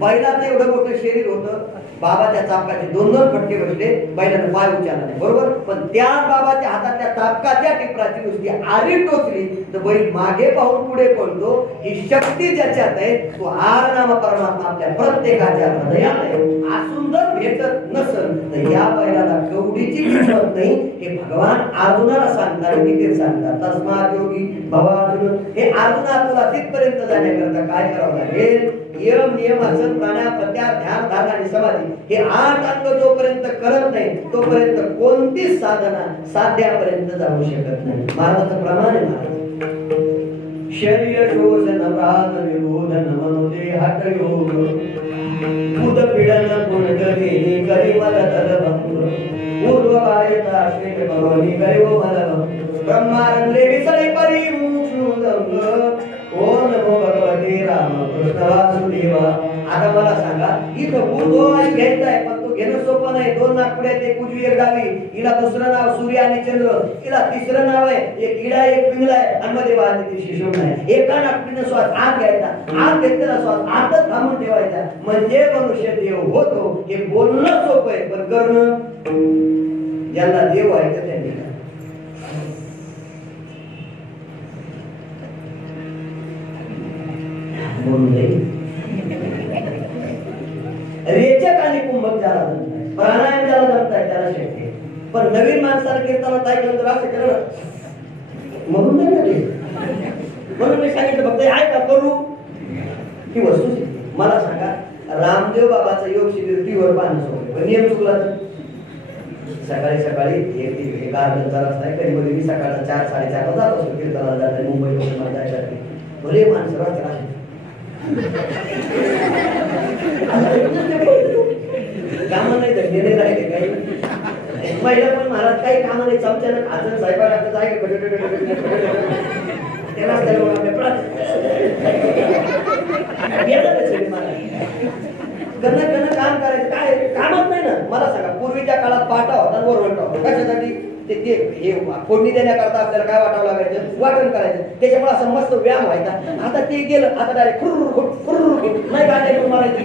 बैलाचं एवढं मोठं शरीर होतं बाबाच्या चापकाचे 2 फटके बसले बैलानं पाय उचलला नाही बरोबर पण त्या बाबाच्या हातातल्या चापकाच्या टिपराची नुसती आरी टोचली तर बैल मागे पाहून पुढे पळतो ही शक्ती ज्याच्यात आहे तो आर नाम परमात्मा आपल्या प्रत्येकाच्या हृदयात आहे असून जर भेटत नसल तर या बैलाला कवडीची किंमत नाही हे भगवान अर्जुनाला सांगतात गीतेत सांगतात तस्मात् योगी भवार्जुन हे अर्जुना तुला तिथपर्यंत जाण्याकरता काय करावं लागेल यम नियम आसन प्राणायाम प्रत्याहार ध्यान धारणा आणि समाधी हे 8 अंग जोपर्यंत करत नाही तोपर्यंत कोणतीच साधना साध्यापर्यंत जाऊ शकत नाही महाराजाचं प्रमाण आहे महाराज शरीर शोषण प्राण विरोधन मनोदेहात योग उद पीडन गुण करी करी मल तदभंग पूर्व वायता श्रेष्ठ करोनी करी वो मलभंग ब्रह्मानंदे विसळे परी मुक्षुदंग ओम नमो भगवते राम कृष्ण वासुदेवा आता मला सांगा इथं बुधो आणि घ्यायचाय पण तो घेणं सोपं नाही 2 नागपुड्यात एक उजवी एक डावी हिला दुसरं नाव सूर्य आणि चंद्र हिला तिसरं नाव आहे एक इडा एक पिंगळा आहे आणि मध्ये वाजली शिशुम आहे एका नागपुडीनं श्वास आत घ्यायचा आत घेतलेला श्वास आतच थांबून ठेवायचा म्हणजे मनुष्य देव होतो हे बोलणं सोपं आहे पण करणं ज्यांना देव आहे तर त्यांनी रेचक आणि कुंभक ज्याला जमताय, प्राणायाम ज्याला जमताय त्याला शक्य आहे. पण नवीन माणसाला कीर्तनात ऐकलं तर असं केलं म्हणून नाही ना ते. म्हणून मी सांगितलं फक्त आहे का करू ही वस्तू. मला सांगा रामदेव बाबाचा योग शिबिर टीव्हीवर पाहणं सोडलं पण नियम चुकला तर सकाळी सकाळी एक अर्धा रस्ता आहे. कधी कधी मी सकाळचा 4-4:30 जात असतो कीर्तनाला जाते मुंबईला जायसाठी. भले माणसं राहते कामं नाही धंदे नाही राहिले काही. महिला पण महाराज काही कामं नाही चमच्यानं खाजन स्वयंपाकाचं जाय त्याला काम करायचं काय कामच नाही ना. मला सांगा पूर्वीच्या काळात पाटा होता वरवंटा होता कशासाठी ते हे फोडणी देण्याकरता आपल्याला काय वाटावं लागायचं वाटण करायचं त्याच्यामुळे असं मस्त व्यायाम व्हायचा. आता ते गेलं आता डायरेक्ट खुर्र नाही गाडी मारायची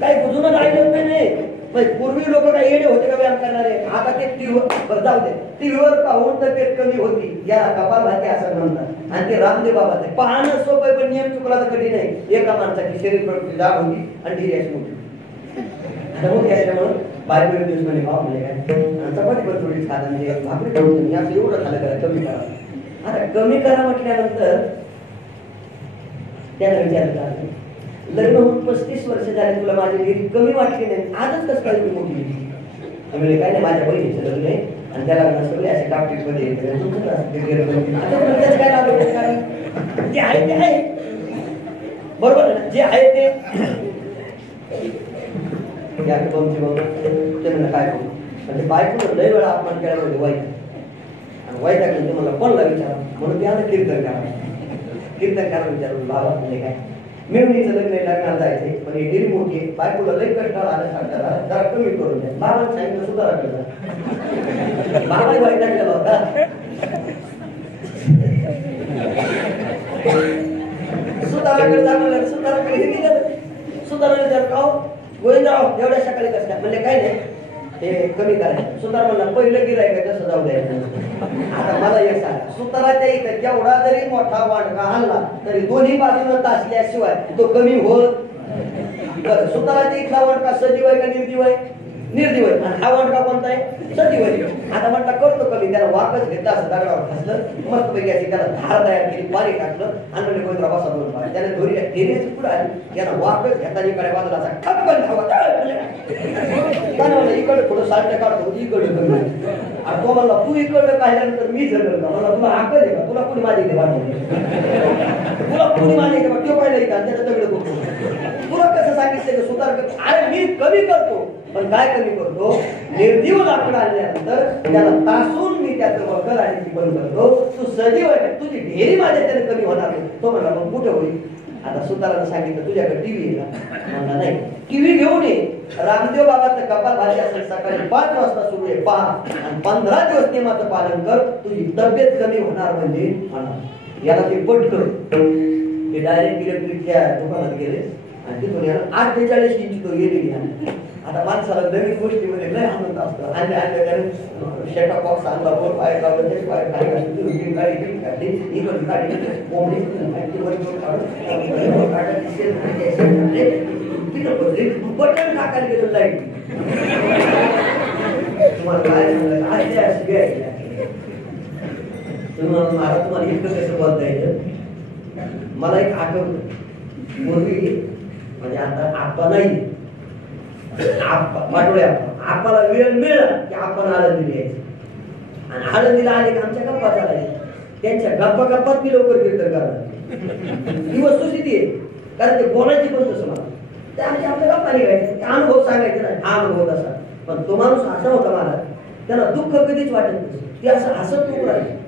काही जुनं राहिलं नाही. पूर्वी लोक काही येणे होते का व्यायाम करणारे. आता ते टीव्हीवर जाऊ दे टीव्हीवर पाहून तब्येत कमी होती याला कपालभाती असं म्हणतात. आणि ते रामदेव बाबाचे पाहणं सोपं पण नियम चुकला तर कधी नाही. एका माणसाची शरीर प्रकृती जाग होती आणि ढिरी अशी मोठी मोठी असल्यामुळं बायको एक दिवस म्हणजे भाव म्हणजे काय चपाती पण थोडीच खात म्हणजे भाकरी ठेवून मी असं एवढं खाल्लं करा कमी करा. आता कमी करा म्हटल्यानंतर त्याला विचारलं लग्न होऊन 35 वर्ष झाले तुला माझी ढिरी कमी वाटली नाही आजच कसं काय तुम्ही मोठी म्हणजे काय नाही माझ्या बहिणीचं लग्न आहे आणि त्या लग्न सगळे असे डापटीत मध्ये काय लागलं कारण जे आहे ते आहे बरोबर ना जे आहे ते काय करू म्हणजे बायको लय वेळा अपमान केला म्हणजे वाईट आणि वाईट तुम्हाला कोणला विचारा म्हणून ते आता कीर्तन करा विचारून बाबा म्हणजे काय मेवणीचं लग्न लग्नाला जायचंय पण ही ढिरी मोठी बायकोला लई कंटाळा आल्यासारखा जरा कमी करून द्या. बाबाला सांगितलं सुधारा केला बाबाही वाईट टाकलेला होता. सुधाराकडे जाणार सुधाराकडे गेलं सुधारा विचार का गोविंदराव एवढ्या सकाळी कसं काय म्हणजे काय नाही हे कमी करायचं. सुतार म्हणला पहिलं गिराय का तसं जाऊ द्यायचं. आता मला एक सांगा सुताराच्या इथं केवढा जरी मोठा वाटका आणला तरी दोन्ही बाजूला तासल्याशिवाय तो कमी होत. बरं सुताराच्या इथला वाटका सजीव आहे का निर्जीव आहे निर्जीव आहे आणि हा वाटका कोणता आहे सजीव आहे. आता म्हटला करतो कमी त्याला वापस घेतला असं दगडावर घासलं मस्त पैकी अशी त्याला धार तयार केली पाणी टाकलं आणि म्हणजे गोविंदराव बसा दोन पाय त्याने दोरी ढेऱ्याची पुढे आली याला वापस घेताना इकडे बाजूला असा ठपकन धावा इकडे थोडं साल्ट काढतो इकडे कमी आणि तो म्हणला तू इकडं काढल्यानंतर मी जगल का मला तुला हाकल आहे का तुला कुणी माझी इथे वाटत तुला कुणी माझी इथे तो पाहिलं इथं त्याचं दगड करतो तुला कसं सांगितलं की सुधार अरे मी कमी करतो पण काय कमी करतो निर्जीव लाकूड आणल्यानंतर त्याला तासून मी त्याचं वखर आणि ती बंद करतो. तू सजीव आहे तुझी ढेरी माझ्या त्याने कमी होणार नाही. तो म्हणला मग कुठे होईल. आता सुतारानं सांगितलं तुझ्याकडे टीव्ही आहे का म्हणला नाही. टीव्ही घेऊन ये रामदेव बाबाचं कपालभाती असेल सकाळी 5 वाजता सुरू आहे पहा आणि 15 दिवस नियमाचं पालन कर तुझी तब्येत कमी होणार म्हणजे म्हणा याला ते पट कर. ते डायरेक्ट इलेक्ट्रिकच्या दुकानात गेले आणि तिथून याला 48 इंची तो एलईडी आणला. आता माणसाला नवीन गोष्टीमध्ये लय आनंद असतो. आणि शेटा बॉक्स आणला बोल बाहेर लावलं त्याची बाहेर खाली घातली गाडी काढली इकडून काढली कोंबडी बटन टाकायला गेलं लाईट तुम्हाला काय तुम्हाला इतकं कसं बोलता येतं. मला एक आठवतं पूर्वी म्हणजे आता आप्पा नाही वाटोळ्या आपल्याला वेळ मिळाला की आपण आळंदीला यायचं आणि आळंदीला आले की आमच्या गप्पा चालायच्या. त्यांच्या गप्पात मी लवकर कीर्तन करणार ही वस्तुस्थिती आहे. कारण ते बोलायची पण तसं मला ते आमच्या आपल्या गप्पा निघायचे अनुभव सांगायचे नाही हा अनुभव तसा. पण तो माणूस असा होता मला त्याला दुःख कधीच वाटत नसतं. ते असं हसत नको राहिले.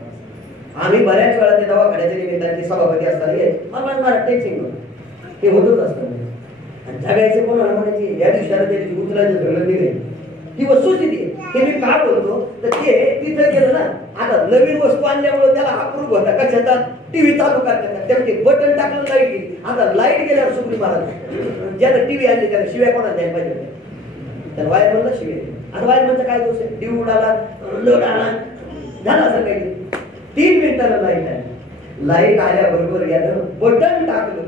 आम्ही बऱ्याच वेळा ते दवाखान्याच्या निमित्ताने सभापती असताना मला मला टेन्शन हे होतच असतं. आणि जगायचं कोणाला म्हणायचे या दिवसाला त्याची उचलायचं सगळं निघायचं ही वस्तुस्थिती हे मी का बोलतो तर ते तिथं गेलं ना. आता नवीन वस्तू आणल्यामुळे त्याला अप्रूप होता कशाचा टीव्ही चालू करतात त्यामुळे बटन टाकलं लाईट गेली. आता लाईट गेल्यावर सुकली महाराज ज्याला टीव्ही आणली त्याला शिव्या कोणाला द्यायला पाहिजे त्याला वायर म्हणलं शिव्या. आता वायर म्हणजे काय दोष आहे टीव्ही उडाला लोड आला झाला असं काही 3 मिनिटाला लाईट आली. लाईट आल्याबरोबर यानं बटन टाकलं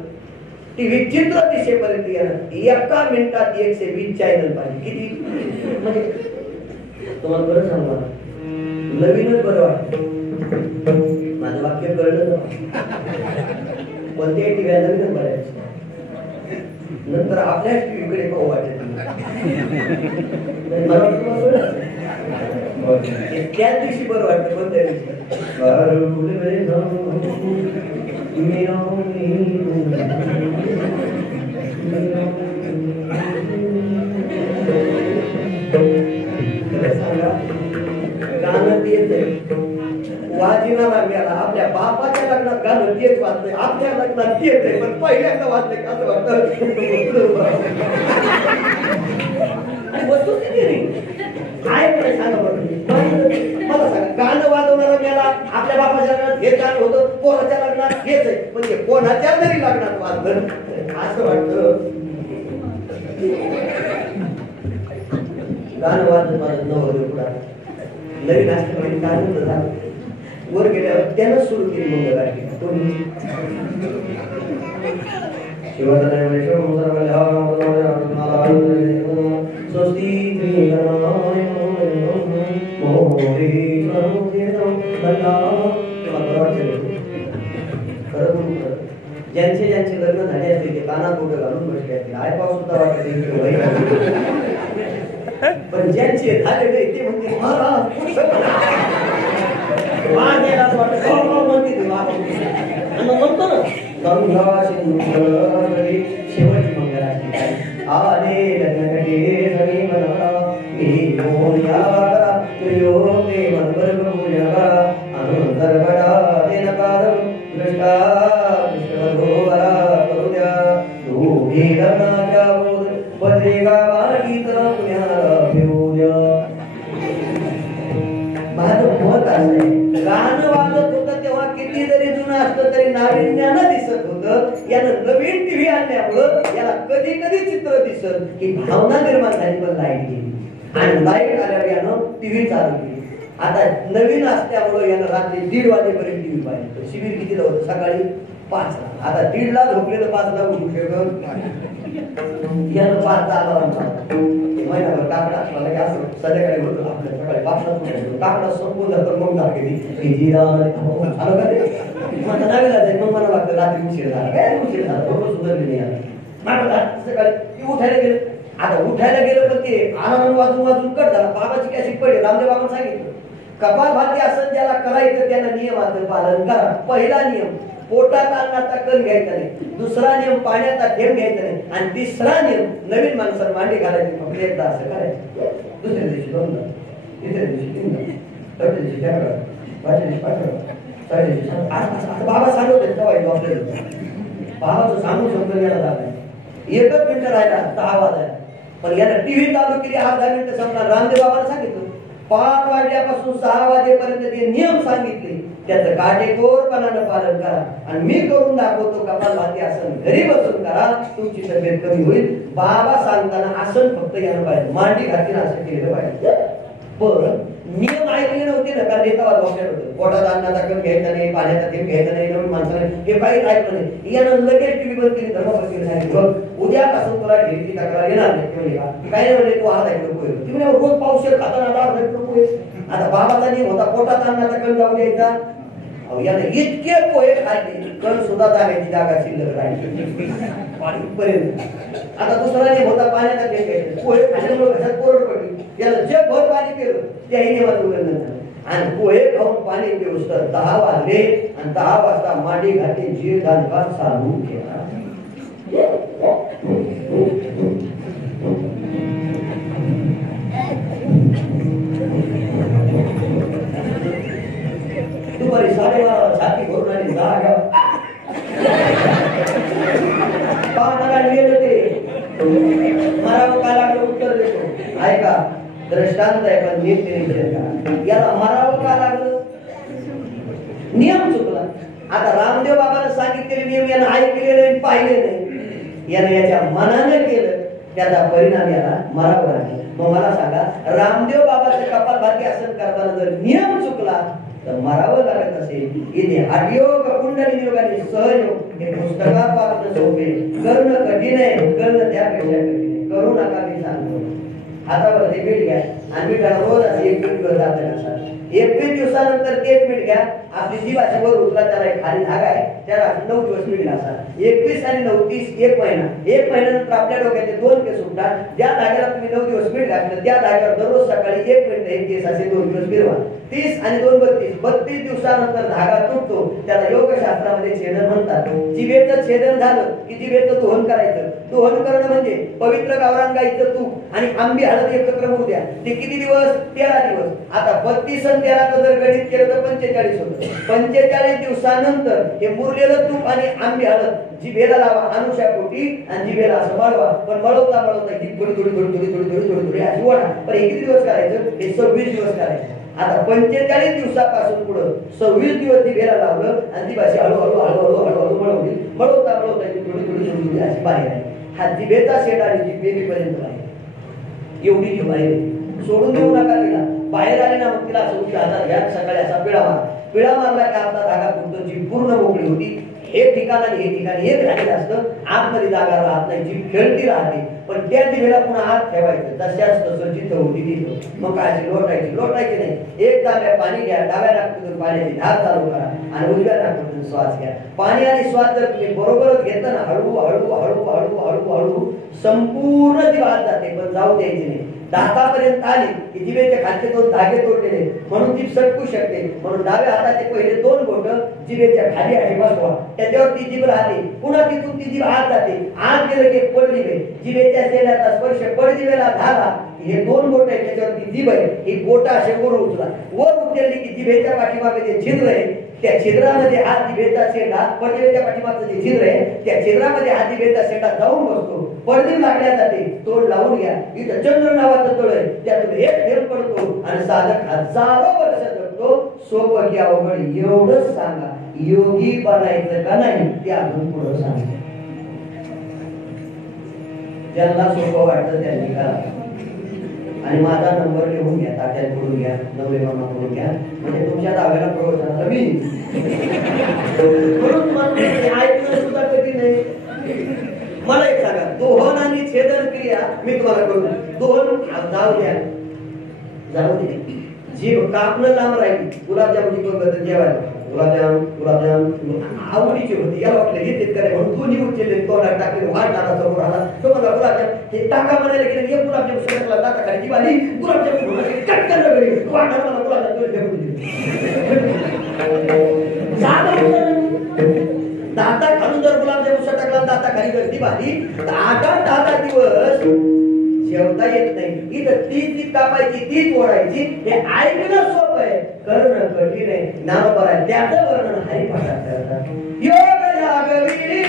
टीव्ही चित्र दिशेपर्यंत येणार. एका मिनिटात 120 चॅनल पाहिजे. किती म्हणजे तुम्हाला बरं सांगू, नवीनच बरं वाटतं. माझं वाक्य कळलं. कोणत्याही टीव्ही नवीनच बघायचं, नंतर आपल्याच टीव्हीकडे पाहू वाटत. त्याच दिवशी बरं वाटतं. कोणत्या दिवशी सांगा, गाणं तेच वाजिना लागल्याला आपल्या बापाच्या लग्नात गाणं तेच वाजतंय, आपल्या लग्नात तेच आहे, पण पहिल्यांदा वाजलंय का असं वाटतं. वस्तू काय काय सांगा बरं, मला सांगा, गाणं वाजवणारा मेला आपल्या बापाच्या लग्नात हे गाणं होतं, कोणाच्या लग्नात हेच आहे, म्हणजे कोणाच्या तरी लग्नात वाजलं असं वाटतं. गाणं वाजत वाजत नवं पुढा नवीन असल्यामुळे गाणं झालं. वर गेल्यावर त्यानं सुरू केली मंगलआरती. कोणी ज्यांचे ज्यांचे लग्न झाले असते ते कानात बोटं घालून बसले असतील. आयपाव सुद्धा वाटत, पण ज्यांचे झाले नाही ते म्हणते म्हणतो ना गंगा सिंधुरी शेवटी मंगलाची आले लग्नकडे सगळी म्हणा मी मोर्या करा तुझो प्रेम वर्ग पूजा करा अनुंतर बडा देनकार दृष्टा विश्वधोरा करू द्या दोघी लग्नाच्या बोल पत्रिका मार्गीत पुण्याला फिरू द्या. माझं मत असं, गाणं वाजत होतं तेव्हा किती जरी जुनं असलं तरी नाविन्यानं दिसत होतं. यानं नवीन टीव्ही आणल्यामुळं याला कधी कधी चित्र दिसत की भावना निर्माण झाली, पण लाईट गेली आणि लाईट आल्यावर यानं टीव्ही चालू केली. आता नवीन असल्यामुळं यानं रात्री 1:30 वाजेपर्यंत टीव्ही पाहिजे. शिबिर कितीला होतं? सकाळी 5ला. आता 1:30ला झोपलेलं 5ला उठू शकत यानं 5चा अलार्म महिनाभर टाकडा मला की असं संध्याकाळी होतो आपल्या सकाळी 5ला टाकडा संपून जातो. मग दाखवली झालं का ते माझं नावे जायचं. मग मला वाटतं रात्री उशीर झाला, काय उशीर झाला, बरोबर सुधारली नाही. सकाळी उठायला गेलं. आता उठायला गेलं पण ते आनंद वाजून वाजून कट झाला. बाबाची कॅसेट पडली. रामदेव बाबांनी सांगितलं कपालभाती असं ज्याला करायचं त्याला नियमाचं पालन करा. पहिला नियम पोटात अन्नाचा कण घ्यायचा नाही, दुसरा नियम पाण्याचा थेंब घ्यायचा नाही, आणि तिसरा नियम नवीन माणसाला मांडी घालायची. फक्त एकदा असं करायचं, दुसऱ्या दिवशी 2दा, तिसऱ्या दिवशी 3दा, चौथ्या दिवशी 4दा, 5व्या दिवशी 5दा, 6व्या दिवशी 7दा. बाबा सांगत बाबाचं सांगू समजून यायला झालं. 1 मिनिट राहिला 10 वाजायला, पण यानं टीव्ही चालू केली. 10 मिनिटं संपणार. रामदेव बाबांना सांगितलं 5 वाजल्यापासून 6 वाजेपर्यंत जे नियम सांगितले त्याचं काटेकोरपणानं पालन करा, आणि मी करून दाखवतो कपालभाती आसन घरी बसून करा, तुमची तब्येत कमी होईल. बाबा सांगताना आसन फक्त यानं पाहिजे, मांडी घातली असं केलं पाहिजे. पण नियम ऐकले नव्हते ना, कारण एका वाजवण्यात होतं. पोटात अन्नाचा कण घ्यायचा नाही, पाण्याचा थेंब घ्यायचा नाही, नवीन माणसाने हे काही ऐकलं नाही. यानं लगेच टीव्ही बंद केली. धर्मपत्नीने सांगितलं उद्यापासून तुला ढेरीची तक्रार येणार नाही. काय म्हणजे तू 1/2 किलो पोहे, तुम्ही रोज पावशेर खाताना 1/2 किलो पोहे. आता बाबाचा नियम होता पोटात अन्नाचा कण जाऊ द्यायचा. याने इतके पोहे खाल्ले कण सुद्धा जाण्याची जागा शिल्लक राहिली पर्यंत. आता दुसरा नियम होता पाण्याचा थेंब घ्यायचा. पोहे खाल्ल्यामुळे घशात कोरड पडली. याला जगभर पाणी पिलं त्याही नियमात उल्लंघन झालं. आणि पोहे खाऊन पाणी पिऊस तर 10 वाजले, आणि 10 वाजता मांडी घातली, जीव दानका चालू केला. दुपारी 12:30 छाती भरून आली जागा गेलं ते मरावं का लागलं उत्तर देतो. ऐका, दृष्टांत आहे पण नीट निरीक्षण करा. याला मरावं का लागलं? नियम चुकला. आता रामदेव बाबांना सांगितलेले नियम यानं ऐकले नाही, पाहिले नाही, यानं याच्या मनाने केलं, त्याचा परिणाम याला मरावं लागला. मग मला सांगा, रामदेव बाबाचं कपालभाती आसन करताना जर नियम चुकला तर मरावं लागत असेल. इथे हठयोग कुंड कुंडलिनी योग आणि सहयोग हे पुस्तकात वाचणं सोपे, करणं कठीण आहे, करणं त्यापेक्षा कठीण आहे. करू नका मी सांगतो. हातावरती मीठ घ्या आणि मीठाला रोज असे 21 दिवस जातं घासा. 21 दिवसानंतर तेच मीठ घ्या, आपली जीभ अशी वर उचला, त्याला एक खाली धागा आहे, त्याला 9 दिवस मीठ घासा. 21 आणि 9 30 एक महिना. एक महिन्यानंतर आपल्या डोक्याचे 2 केस उठतात. ज्या धाग्याला तुम्ही 9 दिवस मीठ घातलं त्या धाग्यावर दररोज सकाळी 1 मिनिट एक केस असे 2 दिवस फिरवा. 30 आणि 2 32 दिवसानंतर धागा तुटतो, त्याला योगशास्त्रामध्ये छेदन म्हणतात. जिभेचं छेदन झालं की जिभेचं दोहन करायचं. दोहन करणं म्हणजे पवित्र गावरान गाईचं तूप आणि आंबी हळद एकत्र होऊ द्या. ते किती दिवस? 13 दिवस. आता 32 आणि 13 जर गणित केलं तर 45 होतं. 45 दिवसानंतर हे मुरलेलं तूप आणि आंबी हळद जिभेला लावा अनुशापोटी आणि जिभेला असं मळवा. पण मळवता मळवता ही थोडी थोडी थोडी थोडी थोडी थोडी थोडी थोडी अशी ओढा. पण हे किती दिवस करायचं? हे 26 दिवस करायचं. आता 45 दिवसापासून पुढे 26 दिवस जिभेला लावलं आणि ती भाषा हळूहळू हळूहळू हळूहळू मळवली. मळवता मळवता ती थोडी थोडी थोडी थोडी अशी बाहेर आहे. हा जिभेचा शेट आणि जी बेबीपर्यंत बाहेर एवढी जी बाहेर सोडून देऊ नका तिला. बाहेर आले ना मग तिला असं उठला हातात घ्या, सकाळी असा पिळा मार. पिळा मारला की आपला धागा तुटतो, जी पूर्ण मोकळी होती. हे ठिकाण आणि हे ठिकाण एक राहिलं असतं, आतमध्ये जागा राहत नाही, जीभ खेळती राहते. पण त्या जिभेला पुन्हा हात ठेवायचं जशाच तसं जिथं होती तिथं. मग काय लोटायची नाही. एक तांब्या पाणी घ्या, डाव्या नाकपुडून पाण्याची धार चालू करा आणि उजव्या नाकपुडून श्वास घ्या. पाणी आणि श्वास जर तुम्ही बरोबरच घेता ना, हळू हळू हळू हळू हळू हळू संपूर्ण जीभ आत जाते, पण जाऊ द्यायची नाही. दातापर्यंत आली की जिभेच्या खालचे 2 धागे तोडलेले म्हणून जीभ सटकू शकते. म्हणून डाव्या हाताचे पहिले 2 बोट जिभेच्या खाली आणि बसवा, त्याच्यावर ती जीभ राहते. पुन्हा तिथून ती जीभ आत जाते. आत गेलं की पडजिभे, जिभेच्या शेल्याचा स्पर्श पडजिभेला झाला. हे 2 बोट आहे, त्याच्यावरती जीभ आहे. ही बोट असे वर उचला. वर उचलली की जिभेच्या पाठीमागे जे छिद्र आहे त्या छिद्रामध्ये हा जिभेचा शेंडा, पडजिभेच्या पाठीमागचं जे छिद्र आहे त्या छिद्रामध्ये हा जिभेचा शेंडा जाऊन बसतो. पडजीभ लागल्या जाते. तोंड लावून घ्या. इथं चंद्र नावाचं तळ आहे, त्यातून एक थेंब पडतो आणि साधक हजारो वर्ष जगतो. सोपं की अवघड एवढंच सांगा. योगी बनायचं का नाही ते अजून पुढं सांगा. ज्यांना सोपं वाटतं त्यांनी करा. आणि माझा नंबर लिहून घ्या, ताट्यात बोलून घ्या, नवरे मामा बोलून घ्या, म्हणजे तुमच्या दाव्याला प्रवचनाला मी म्हणून तुम्हाला ऐकणं सुद्धा कधी नाही. मला एक सांगा, दोहन आणि छेदन क्रिया मी तुम्हाला करू. दोहन जाऊ द्या, जाऊ दे. जीभ कापणं लांब राहील. गुलाबजामची कोण करते जेवायला? गुलाबजाम आवडीची होती. याला वाटलं हे तेच करे म्हणून दोन्ही उचलले, तोंडात टाकले, वाट आला समोर आला. तो मला गुलाबजाम हे टाका म्हणायला गेले, एक गुलाबजाम सगळ्याला दाता खाली जीभ आली. गुलाबजाम कटकन रगडी वाटाला मला गुलाबजाम फेकून दिली. दाता घालून जर गुलाबजाम उसळ टाकला, दाता खाली गर्दी बाली, 8 दिवस जेवता येत नाही. इथं तीच कापायची, तीच ओढायची. हे ऐकणं सोपं आहे, करणं कठीण आहे. ज्ञानोबा आहे त्याचं वर्णन हरिपाठात करतात. योग यागविरी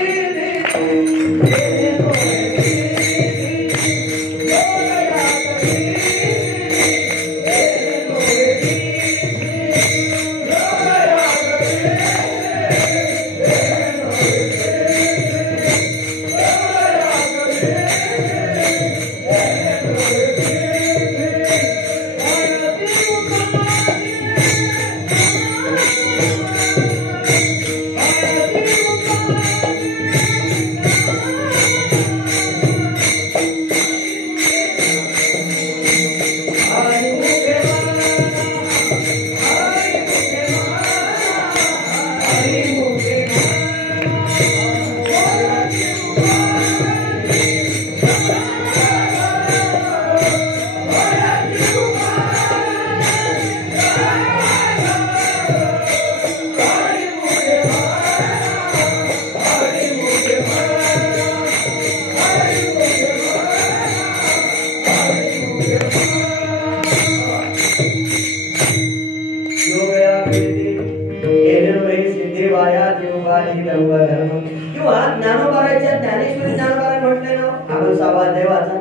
किंवा ज्ञानोबाराच्या ज्ञानेश्वरी ज्ञानोबारा म्हटले ना, आपण सवाल देवाचा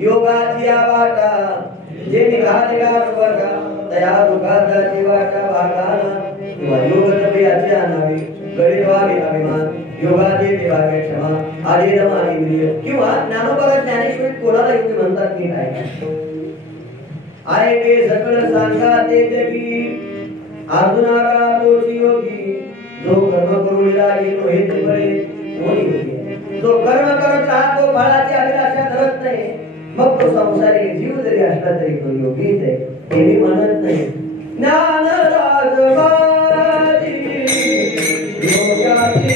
योगाची वाटा जे निघाले वर्गा तया दुःखाची वाटा भागाना किंवा योग जपयाची आणावी गळे वागे अभिमान योगाची देवागे क्षमा आधी रमाई इंद्रिय किंवा ज्ञानोबारा ज्ञानेश्वरी कोणाला योगी म्हणतात की काय आहे ते सकळ सांगा ते जगी अर्जुनाला तोची योगी जो कर्म करू लागेल हे बळे कोणी होते. जो कर्म करत राहतो फळाची अभिलाषा धरत नाही, मग तो संसारी जीव जरी असला तरी तो योगीच आहे हे मी म्हणत नाही. ज्ञान राजवादी योगाची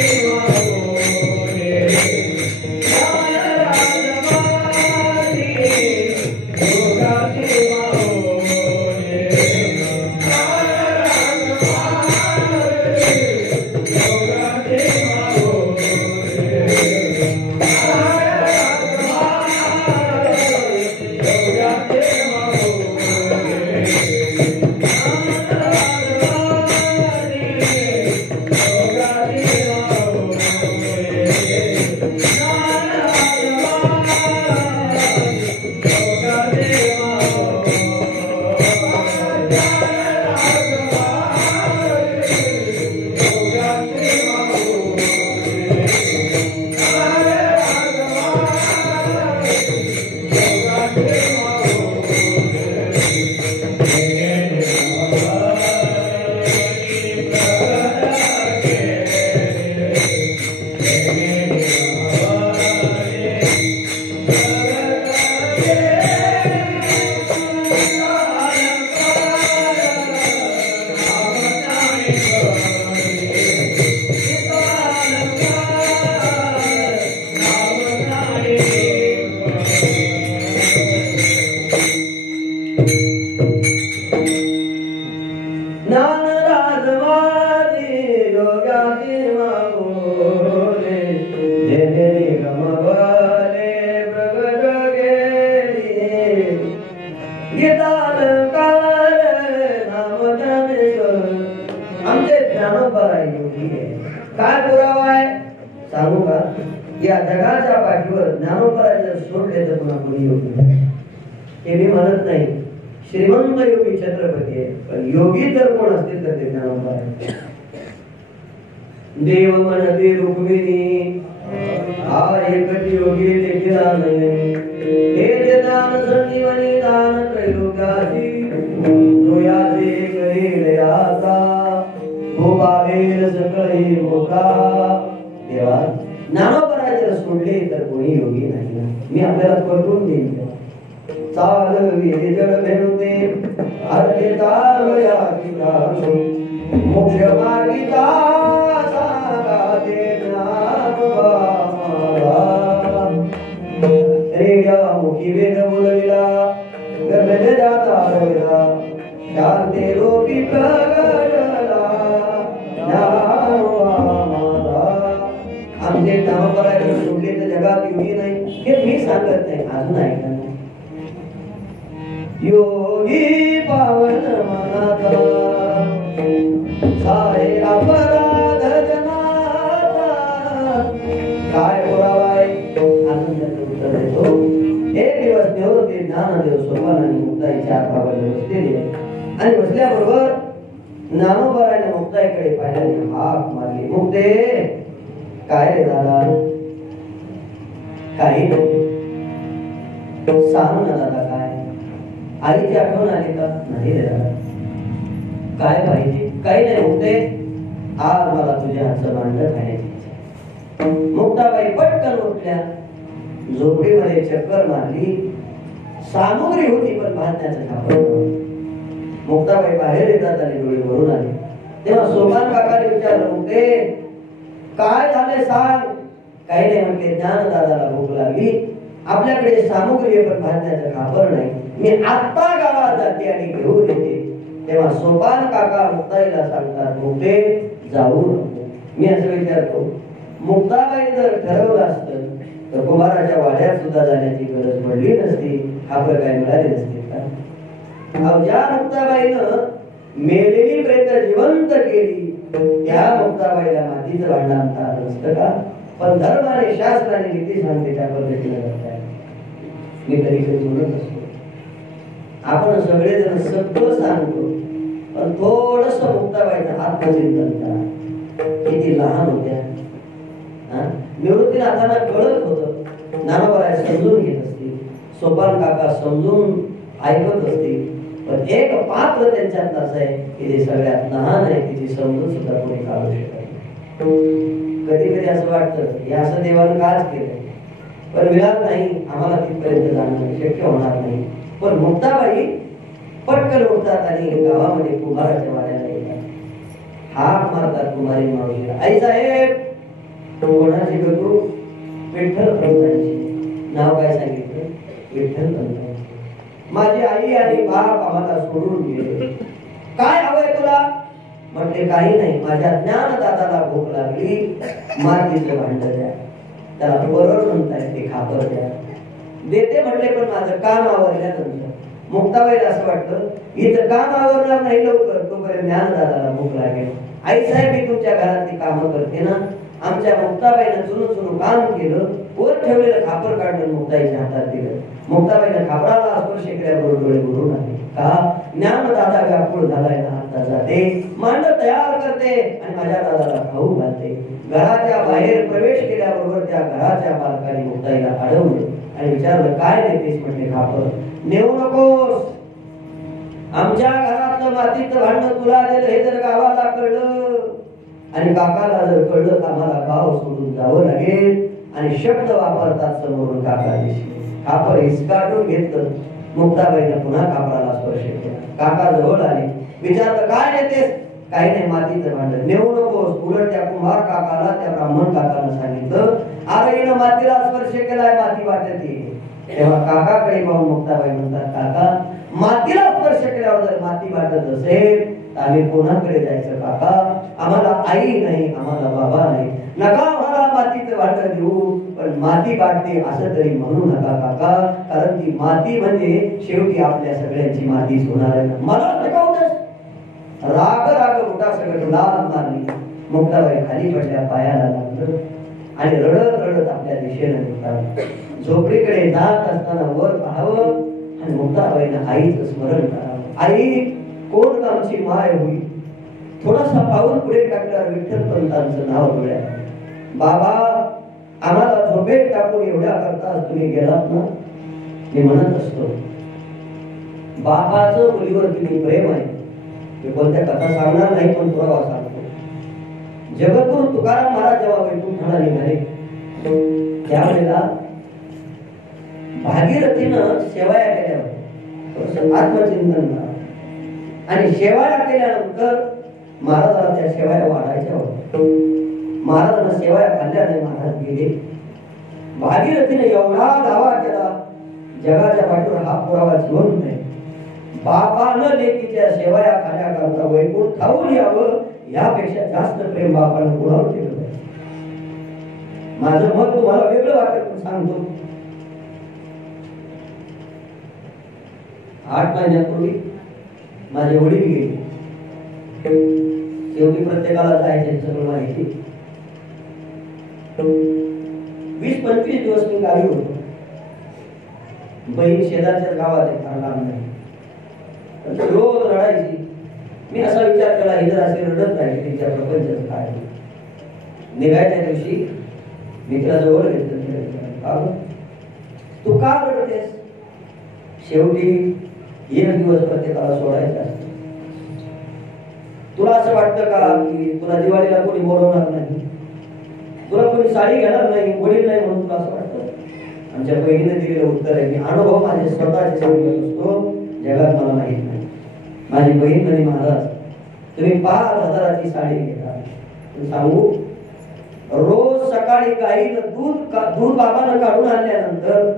काय पुरावा आहे सांगू का? या जगाच्या पाठीवर ज्ञानोबरायचं सोडले तर पुन्हा कोणी योगी नाही हे मी म्हणत नाही. श्रीमंत योगी छत्रपती आहे, पण योगी जर कोण असतील तर ते ज्ञानोबर आहे. देव म्हणते रुक्मिणी हा एकटी योगी देखील नाही. हे दान संजीवनी दान त्रैलोक्याची जो याचे करील आता गोपावेल सकळी मोठा. देवा ज्ञानोबरायचं सोडले तर कोणी योगी नाही. मी आपल्याला पटवून देईन. चालवी जड भेटते अर्धे चालया कितानो मोक्ष मार्गिका सागाते ज्ञानोबा. रेड्या मुखी वेद बोलविला गगन जाता रविला शांती रूपी प्रगटला ज्ञानोबा. आमचे ज्ञानोबरायचं सोडले तर जगात योगी नाही हे मी सांगत नाही. अजून ऐका योगी पावन मनाचा सारे अपराध जनाचा. काय पुरावाय आनंदाचे उत्तर देतो. एक दिवस निवृत्ती ज्ञानदेव सोपानाने मुक्ताईच्या आत्मावर बसलेले आणि बसल्याबरोबर ज्ञानोबराने मुक्ताईकडे पाहिल्याने हाक मारली. मुक्ते काय रे दादा? काही नाही. सांग ना दादा काय? आईची आठवण आली का? नाही रे दादा. काय पाहिजे? काही नाही मुक्ते, आज मला तुझ्या हातचं भांडं खाण्याची इच्छा. मुक्ताबाई पटकन उठल्या, झोपडीमध्ये चक्कर मारली. सामुग्री होती पण भांडण्याचं खापर नव्हतं. मुक्ताबाई बाहेर येतात आणि डोळे भरून आले. तेव्हा सोपान काकाने विचारलं मुक्ते काय झाले सांग? काही नाही म्हणते. ज्ञान दादाला भूक लागली, आपल्याकडे सामुग्री पण भांडण्याचं खापर नाही. मी आत्ता गावात जाते आणि घेऊन येते. तेव्हा सोपान काका मुक्ताईला सांगतात मुक्ते जाऊ नको. मी असं विचारतो मुक्ताबाई जर ठरवलं असतं तर कुमाराच्या वाड्यात सुद्धा जाण्याची गरज पडली नसती, खापर काय मिळाले नसते का? ज्या मुक्ताबाईनं मेलेली प्रेत जिवंत केली त्या मुक्ताबाईला मातीचं भांडण आणता आलं नसतं का? पण धर्माने शास्त्राने नीती सांगते त्या पद्धतीने करताय. मी कधी कधी म्हणत असतो आपण सगळेजण सगळं सांगतो पण थोडस मुक्ताबाईचा आत्मचिंतन करा. किती लहान होत्या. निवृत्तीनाथांना कळत होतं. ज्ञानोबराय समजून घेत असतील, सोपान काका समजून ऐकत असतील, पण एक पात्र त्यांच्यात असं आहे की ते सगळ्यात लहान आहे, तिची समजून सुद्धा कोणी काढू शकत. कधी कधी असं वाटतं हे असं देवानं काच केलं, पण विलास नाही, आम्हाला तिथपर्यंत जाणं शक्य होणार नाही. पण मुक्ताबाई पटकन उठतात आणि गावामध्ये कुंभाराच्या वाड्याला येतात. हाक मारतात कुंभारी मावशीला, आई साहेब. कोणाची गतू? विठ्ठल पंतांची. नाव काय सांगितलं? विठ्ठल पंत. माझी आई आणि बाप आम्हाला सोडून गेले, काय हवंय तुला? म्हटले काही नाही, माझ्या ज्ञानदाताला भूक लागली, मातीचं भांड द्या. त्याला बरोबर म्हणताय ते खापर द्या. देते म्हटले, पण माझं काम आवरल्यानंतर. मुक्ताबाईला असं वाटलं इथं काम आवरणार नाही लवकर, तोपर्यंत ज्ञानदाताला भूक लागेल. आई साहेब मी तुमच्या घरातली कामं करते ना. आमच्या मुक्ताबाईनं जुनं काम केलं, वर ठेवलेलं खापर काढलं मुक्ताईच्या हातात दिलं. मुक्ताबाईनं खापराला स्पर्श केल्याबरोबर डोळे भरून आले. का? ज्ञानदाता व्याकुळ झालाय ना, आता जाते, मांड तयार करते आणि माझ्या दादाला खाऊ घालते. घराच्या बाहेर प्रवेश केल्याबरोबर त्या घराच्या बालकाने मुक्ताईला अडवले आणि विचारलं, काय नेतेस? म्हटले, खापर. नेऊ नकोस, आमच्या घरातलं मातीचं भांड तुला दिलं हे जर गावाला कळलं आणि काकाला जर कळलं तर आम्हाला गाव सोडून जावं लागेल. आणि शब्द वापरतात समोरून काका दिसले. खापर हिसकाटून घेतलं. मुक्ताबाईने पुन्हा खापराला स्पर्श केला. काका जवळ आले, विचारलं, काय नेतेस? काही नाही, मातीचं भांड. नेऊ नकोस. उलट त्या कुंभार काकाला, त्या ब्राह्मण काकाला सांगितलं, अरे हिनं मातीला स्पर्श केलाय, माती वाटते. तेव्हा काकाकडे पाहून मुक्ताबाई म्हणतात, काका मातीला स्पर्श केल्यावर जर माती वाटत असेल तर आम्ही कोणाकडे जायचं काका? आम्हाला आई नाही, आम्हाला बाबा नाही. नका आम्हाला मातीचं भांड देऊ, पण माती वाटते असं तरी म्हणू नका काका, कारण ती माती म्हणजे शेवटी आपल्या सगळ्यांची मातीच होणार आहे. मला शिकवतस? राग राग मोठा सगळं लाल मारली. मुक्ताबाई खाली पडल्या, पायाला लागलं आणि रडत रडत आपल्या दिशेने निघतात. झोपडीकडे जात असताना वर पाहावं आणि मुक्ताबाईनं आईचं स्मरण करावं. आई कोण आमची माय होई? थोडासा पाऊल पुढे टाकल्यावर विठ्ठल पंतांचं नाव डोळ्यात. बाबा आम्हाला झोपेत टाकून एवढ्या करता तुम्ही गेलात ना. मी म्हणत असतो बापाचं मुलीवर किती प्रेम आहे. मी कोणत्या कथा सांगणार नाही, पण पुरावा सांगतो. जगद्गुरु तुकाराम महाराज जेव्हा वैकुंठाला निघाले त्यावेळेला भागीरथीनं शेवाया केल्या होत्या. आत्मचिंतन करा. आणि शेवाया केल्यानंतर महाराजाला त्या शेवाया वाढायच्या होत्या. महाराजांना शेवाया खाल्ल्या नाही, महाराज गेले. भागीरथीने एवढा दावा केला, जगाच्या पाठीवर हा पुरावा जिवंत नाही. बापानं लेकीच्या शेवाया खाण्याकरता वैकुंठाहून यावं, यापेक्षा जास्त प्रेम बापानं कुणावर केलं नाही. माझं मत तुम्हाला वेगळं वाटेल पण सांगतो. 8 महिन्यापूर्वी माझे वडील गेले. शेवटी प्रत्येकाला जायचं सगळं माहिती. 20-25 दिवस मी गावी होतो. बहीण शेजारच्या गावात आहे, फार लांब नाही. रोज रडायची. मी असा विचार केला, ही जर अशी रडत राहिली तिच्या प्रपंचाचं काय? निघायच्या दिवशी मी तिला जवळ घेतलं, तू का रडतेस? शेवटी एक दिवस प्रत्येकाला सोडायचा असतो. तुला असं वाटतं का की तुला दिवाळीला कोणी बोलवणार नाही, तुला कोणी साडी घेणार नाही, वडील नाही म्हणून तुला असं वाटतं? आमच्या बहिणीने दिलेलं उत्तर आहे, मी अनुभव माझे स्वतःचे सांगत असतो, जगात मला माहित नाही. माझी बहीण म्हणे, महाराज तुम्ही 5,000ची साडी घेता, सांगू रोज सकाळी गाईनं दूध बाबानं काढून आणल्यानंतर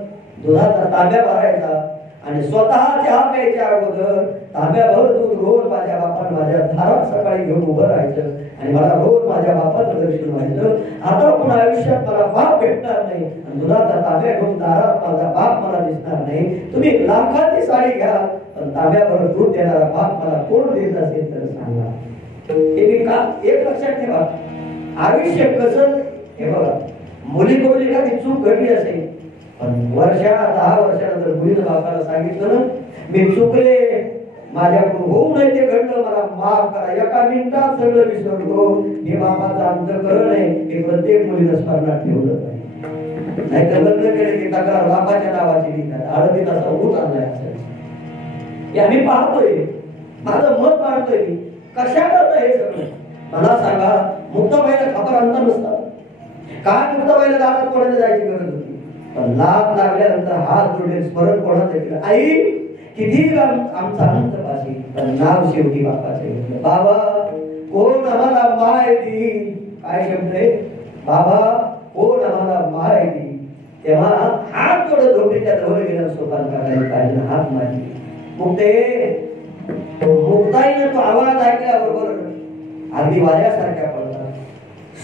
दुधाचा तांब्या भरायचा आणि स्वतः चहा प्यायच्या अगोदर तांब्याभर दूध रोज माझ्या बापानं माझ्या दारात सकाळी घेऊन उभं राहायचं आणि मला रोज माझ्या बापाचं दर्शन व्हायचं. आता पण आयुष्यात मला बाप भेटणार नाही आणि दुधाचा तांब्या घेऊन दारात माझा बाप मला दिसणार नाही. तुम्ही लाखाची साडी घ्या पण तांब्याभर दूध देणारा बाप मला कोण देत असेल तर सांगा. हे मी का एक लक्षात ठेवा, आयुष्य कसं हे बघा, मुलीकडून एखादी चूक घडली असेल पण 10 वर्षानंतर मुलीनं बापाला सांगितलं ना, मी चुकले, माझ्याकडून होऊ नये ते घडलं, मला माफ करा, एका मिनिटात सगळं विसरलो. हे बापाचं अंतःकरण आहे, हे प्रत्येक मुलीनं स्मरणात ठेवलं पाहिजे. नाहीतर लग्न केले की तक्रार बापाच्या नावाची लिहितात, आळंदीत असा होत आणलाय असेल. हे आम्ही पाहतोय, माझं मत मांडतोय मी. कशा करता हे सगळं? मला सांगा, मुक्ताबाईला खापर आणता नसता काय? मुक्ताबाईला दारात कोणाला जायची गरज होती? पण लाभ लागल्यानंतर हात जोडले स्मरण कोणाचं केलं? आई किती आमचा अंत पाशी, पण नाव शेवटी बापाचे घेतलं. बाबा कोण आम्हाला माय दी? काय शब्द आहे? बाबा कोण आम्हाला माय दी? तेव्हा हात जोडत झोपडीच्या जवळ गेला सोपान काढायला पाहिजे, हात मारली. मुक्ताईनं तो आवाज ऐकल्याबरोबर अगदी वाऱ्यासारख्या पडतात.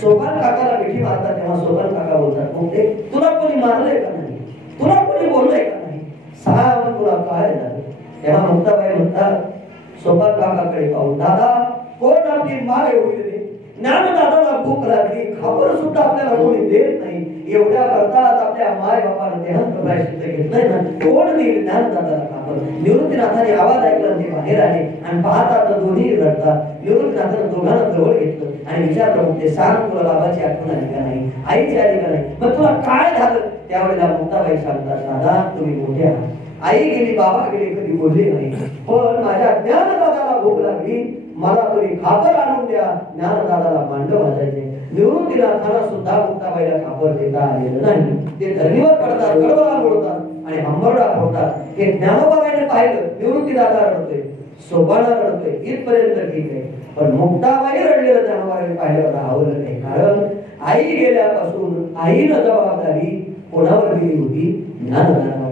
सोपान काकाला मिठी मारतात तेव्हा सोपान काका बोलतात, मुक्ते तुला कोणी मारलंय का नाही? तुला कोणी बोललंय का नाही? सांग तुला काय झालं? तेव्हा मुक्ताबाई म्हणतात सोपान काकाकडे पाहून, दादा कोण आपली माय होईल रे? ज्ञानदादाला भूक लागली, खाबर सुद्धा आपल्याला कोणी देत नाही. एवढ्या करतात आपल्या माय बापाला देहांत प्रायश्चित्त घेतलंय ना, कोण देईल ज्ञानदादाला खाबर? निवृत्तीनाथाने आवाज ऐकला, ते बाहेर आले आणि पाहतात तर दोन्ही रडतात. निवृत्तीनाथानं दोघांना जवळ घेतलं आणि विचारलं, मुक्ते सांग तुला बाबाची आठवण आली का नाही? आईची आली का नाही? मग तुला काय झालं? त्यावेळेला मुक्ताबाई सांगतात, दादा तुम्ही मोठे आहात, आई गेली बाबा गेले कधी बोलले नाही, पण माझ्या ज्ञानदादाला भूक लागली, मला तुम्ही खापर आणून द्या. ज्ञानदादाला मांड वाजायचे. निवृत्तीनाथाला सुद्धा मुक्ताबाईला खापर देता आलेलं नाही. ते धरणीवर पडतात, कडवळा बोलतात आणि हंबरडा फोडतात. हे ज्ञानोबाईने पाहिलं, निवृत्तीदादा रडतोय, सोपाना रडतोय, इथपर्यंत ठीक आहे. पण मुक्ताबाई रडलेलं ज्ञानोबाईने पाहिलं आवडलं नाही. कारण आई गेल्यापासून आईनं जबाबदारी कोणावर दिली होती? ज्ञानदादावर.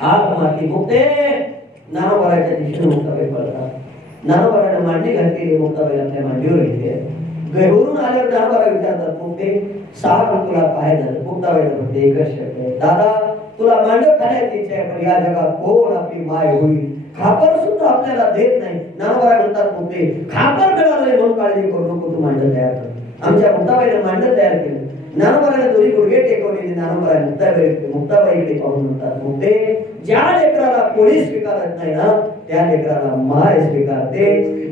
हात मारली, मुक्ते ज्ञानोबाईच्या दिशेने मुक्ताबाई पडतात. ज्ञानोबाईने मांडी घातलेली मुक्ताबाई आपल्या मांडीवर घेते. गैरून आल्यावर ज्ञानोबाई विचारतात, मुक्ते सांग तुला काय झालं? मुक्ताबाईला म्हणते एकच शब्द आहे, दादा तुला मांड खाण्याची इच्छा आहे, पण या जगात कोण आपली माय होईल? खापर सुद्धा आपल्याला देत नाही. ज्ञानोबाई म्हणतात, मुक्ते खापर मिळाले म्हणून काळजी करू नको, तू मांड तयार कर. आमच्या मुक्ताबाईने मांड तयार केलं. ज्ञानोबाईने दोन्ही गुडघे टेकवलेले. ज्ञानोबाई मुक्ताबाईकडे पाहून म्हणतात, मुक्ते ज्या लेकराला कोणी स्वीकारत नाही ना, त्या लेकराला माय स्वीकारते.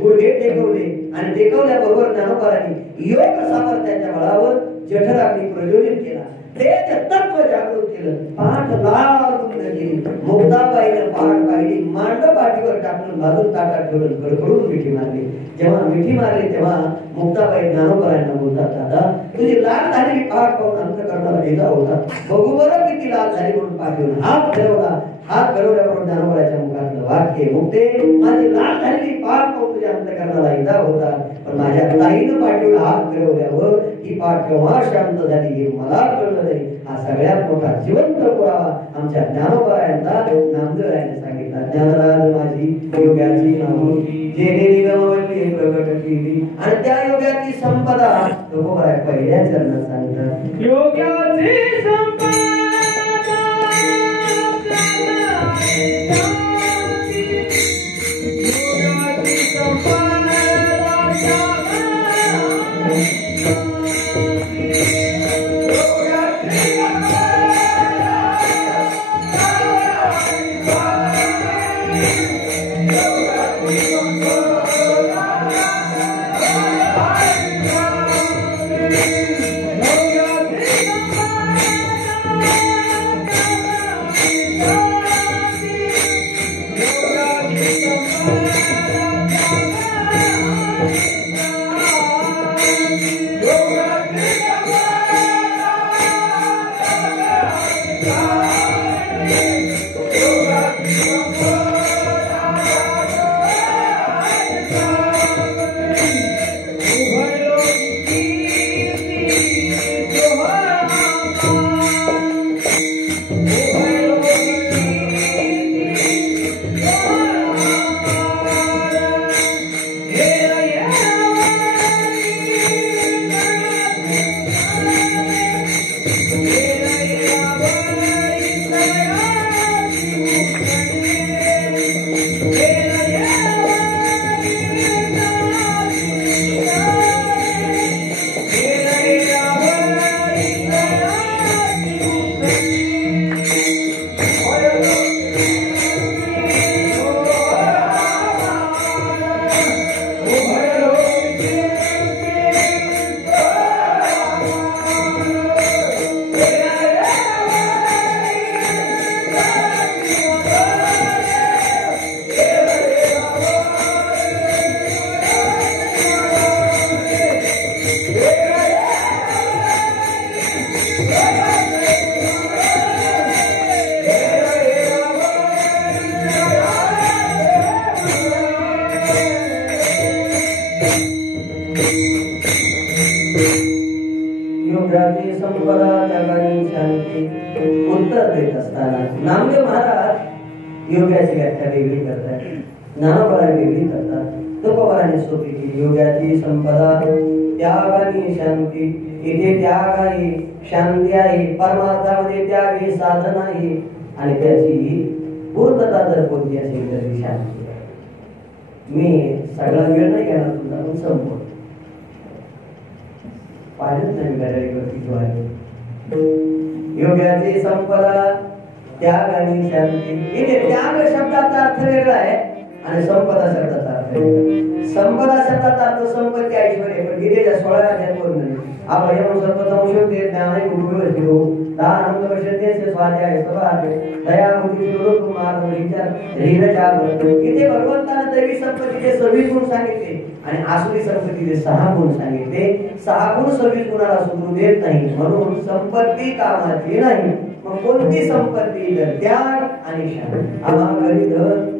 गुडघे टेकवले आणि टेकवल्याबरोबर ज्ञानोबाईंनी योग सामर्थ्याच्या बळावर जठराग्नी प्रज्वलित केला. तेच तत्व जागृत केलं. पाठ लाल गेली. मुक्ताबाईने पाठ पाहिली, मांड पाठीवर टाकून बाजून ताटात ठेवून कडकडून मिठी मारली. जेव्हा मिठी मारली तेव्हा मुक्ताबाई ज्ञानोबाईंना बोलतात, दादा तुझी लाल झालेली पाठ पाहून अंतःकरणाला वेदा होता, बघू बरं किती लाल झाली म्हणून पाठवून हात फिरवला. हात फिरवल्याबरोबर ज्ञानोबाईच्या मुखातलं वाक्य, मुक्ते माझी लाल झालेली पाठ पाहून तुझ्या अंतःकरणाला वेदा होता, पण माझ्या ताईनं पाठीवर हात फिरवल्यावर ही पाठ केव्हा शांत झाली हे मला कळलं नाही. हा सगळ्यात मोठा जिवंत पुरावा आमच्या ज्ञानोबायांचा नामदेवरायाने सांगितला. ज्ञानराज माझी योगाची नामूर्ती जेणे निगमवली प्रगट केली, आणि त्या योगाची संपदा तुकोबाराय पहिल्या चरणात सांगतात. योगाची संपदा असताना नामदेव महाराज योगाची व्याख्या वेगळी करतात, ज्ञानोबा वेगळी करतात. तुकोबाराने सोपी केली. योगाची संपदा त्याग आणि शांती. इथे त्याग आहे, शांती आहे, परमार्थामध्ये त्याग आहे, साधन आहे आणि त्याची पूर्णता जर कोणती असेल तर ती शांती आहे. मी सगळा वेळ नाही घेणार तुमचा, पण संपवतो. पाहिलंच नाही गाड्यावरती योगाची संपदा त्याग आणि शांती. इथे त्याग शब्दाचा अर्थ वेगळा आहे आणि संपदा शब्दाचा अर्थ वेगळा. संपदा शब्दाचा अर्थ संपत्ती, ऐश्वर्य. पण गीतेच्या 16 अध्यायात बोलले अभयम सर्वसंशोधे ज्ञाने गुरुवस्तिरो दानंद वशते स्वाध्याय सभाते दया बुद्धी सुरू मार्ग विचार धीरजा व्रत. इथे भगवंताने दैवी संपत्तीचे 26 गुण सांगितले आणि आसुरी संपत्तीचे 6 गुण सांगितले. 6 गुण 26 गुणाला सुधरू देत नाही. म्हणून संपत्ती कामाची नाही. मग कोणती संपत्ती? तर त्याग आणि शांती. आम्हा घरी धन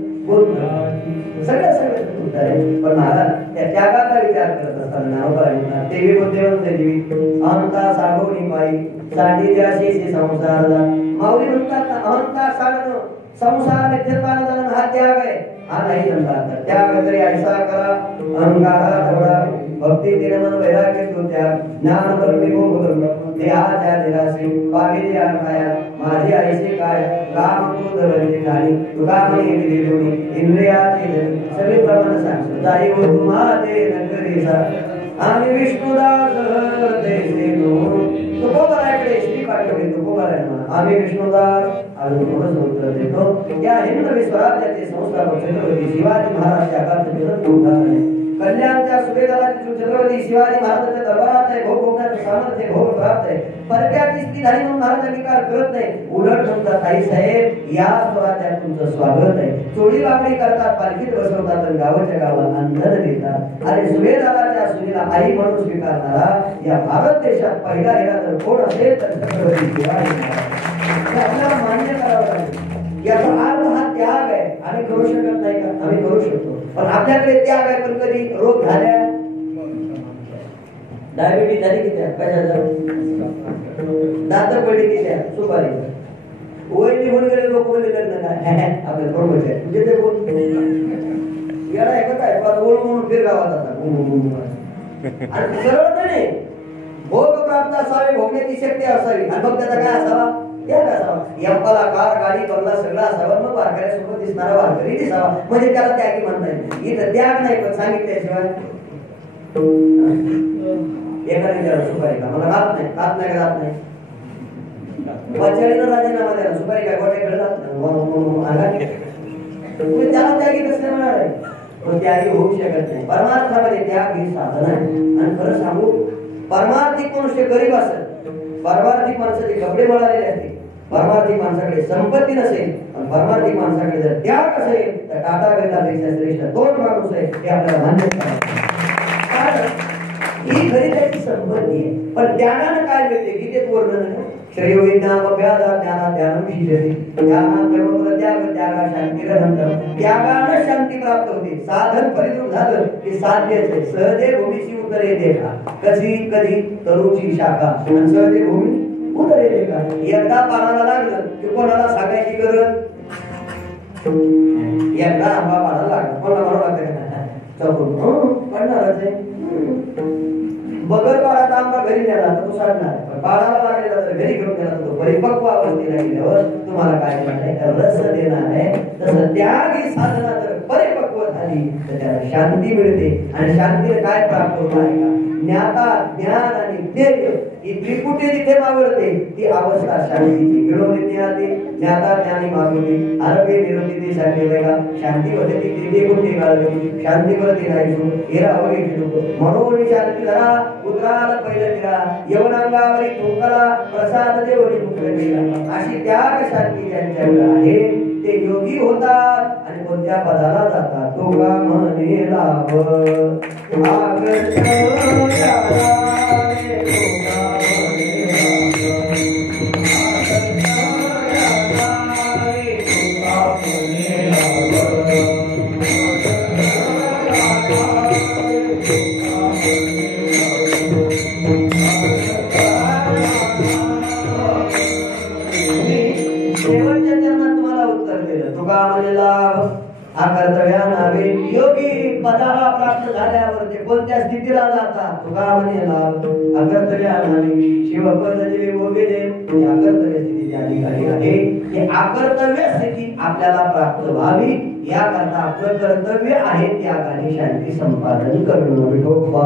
सगळं सगळं उत्तर आहे. पण महाराज त्या त्यागाचा विचार करत असताना नावकरांना देवी बुद्धिवंत जीवी अहंता सागवणी पायी साठी द्याशी संसार. माऊली म्हणतात अहंता सागणं संसार निर्माण जाणं हा त्याग आहे. हा नाही जमला त्याग तरी ऐसा करा अहंकारा तेवढा भक्ती केले मन वैराग्य तो त्याग ज्ञान परमी भोग देहाच्या निराशी पाविले आकाया माझे ऐसे काय काम क्रोध वरचे खाली तुका म्हणे दिलोनी इंद्रियाचे धनी सगळे प्रमाण सांग जाई हो तुम्हाते नगरीसा आम्ही विष्णुदास देसे नो. तुकोबाराकडे श्री पाठवले. तुकोबारांना आम्ही विष्णुदास अजून थोडंसं उत्तर देतो. या हिंदवी स्वराज्याचे संस्थापक छत्रपती शिवाजी महाराजच्या काळात उदाहरण आहे. कल्याणच्या सुभेदाराचे छत्रपती शिवाजी महाराजांच्या दरबारात आहे भोग भोगण्याचं सामर्थ्य भोग प्राप्त आहे. परक्याची स्त्री झाली म्हणून महाराज अंगीकार करत नाही. उलट म्हणतात आई साहेब या स्वराज्यात तुमचं स्वागत आहे. चोळी वागडी करतात, पालखीत बसवतात आणि गावाच्या गावात अंधन देतात. आणि सुभेदाराच्या सुनीला आई म्हणून स्वीकारणारा या भारत देशात पहिला गेला तर कोण असेल तर छत्रपती शिवाजी महाराज. आपल्याला मान्य करावं लागेल. याचा अर्थ हा त्याग आहे. आम्ही करू शकत नाही का? आम्ही करू शकतो. पण आपल्याकडे त्याग आहे. पण कधी रोग झाल्या, डायबिटीज झाली की त्या कशाचा दात पडली की त्या सुपारी वय निघून गेले लोक बोलले लग्न काय आपल्या बरोबर आहे तुझे ते बोल याला आहे का काय बोल म्हणून फिरगावात आता आणि सरळ नाही भोग प्राप्त असावे, भोगण्याची शक्ती असावी आणि मग त्याचा काय असावा? त्याग असावा. यंपाला कार गाडी बंगला सगळा असावा. मग वारकऱ्यासोबत दिसणारा वारकरी दिसावा म्हणजे त्याला त्यागी म्हणता येईल. इथं त्याग नाही पण सांगितल्याशिवाय एकाने विचारलं सुपारी का? मला राहत नाही. राहत नाही का? राहत नाही. पंचाळीनं राजीनामा द्यायला सुपारी काय गोट्याकडे जात नाही. तुम्ही त्याला त्यागी कसं मिळणार आहे? पण त्यागी होऊ शकत नाही. परमार्थामध्ये त्याग ही साधन आहे. आणि खरं सांगू परमार्थिक मनुष्य गरीब असेल, परमार्थिक माणसाचे कपडे मिळालेले असतील, परमार्थिक माणसाकडे संपत्ती नसेल आणि परमार्थिक माणसाकडे जर त्याग असेल तर टाटा बिर्ला श्रेष्ठ तोच माणूस आहे हे आपल्याला मान्य करायचं. ही खरी त्याची संपत्ती आहे. पण त्यागानं काय मिळते? गीतेत वर्णन आहे. श्रेयो विज्ञानाभ्यासा ज्ञाना ज्ञानम शिष्यते ज्ञानात कर्मफल त्याग त्यागा शांतिरनंतर. त्यागानं शांती प्राप्त होते. साधन फलित झालं की साध्यच आहे. सहजे भूमीची उतरे देखा कधी कधी तरुची शाखा आणि सहजे भूमी उतरे देखा. एकदा पानाला लागलं की कोणाला सांगायची गरज? एकदा आंबा पानाला लागला कोणाला म्हणू लागतं पडणारच आहे. बगर पाडाचा आंबा घरी नेला तर तो साडणार. पण पाडाला लागलेला तर घरी घेऊन गेला तर तो परिपक्व अवस्थेला गेल्यावर तुम्हाला काय म्हणताय? रस देणार आहे. तसं त्याग ही साधना जर परिपक्व झाली तर त्याला शांती मिळते. आणि शांतीला काय प्राप्त होत आहे का? ज्ञाता ज्ञान आणि ध्येय ही त्रिपुटी जिथे मावळते ती अवस्था शांतीची. मिळवली ज्ञाते ज्ञाता ज्ञानी मागवते आरोग्य निरोगी ते शांती वेगा शांती होते ती तिथे कुठे गाळवली शांतीवरती राहायचो हेरा हवे लोक म्हणून शांती धरा उतराला पहिलं दिला यवनांगावरी तुंकला प्रसाद देवरी मुक्त केला. अशी त्याग शांती ज्यांच्याकडे आहे ते योगी होतात आणि कोणत्या पदाला जातात? तो का म्हणे लाभ शेवट कर्तव्यानावे योगी पदाला प्राप्त झाल्यावर ते कोणत्या स्थितीला जातात तुका म्हणेला अकर्तव्यानावे शिवपद जे भोगले या कर्तव्य स्थिती ज्या ठिकाणी आहे ते अकर्तव्य स्थिती आपल्याला प्राप्त व्हावी याकरता आपलं कर्तव्य आहे त्या ठिकाणी शांती संपादन करणं विठोबा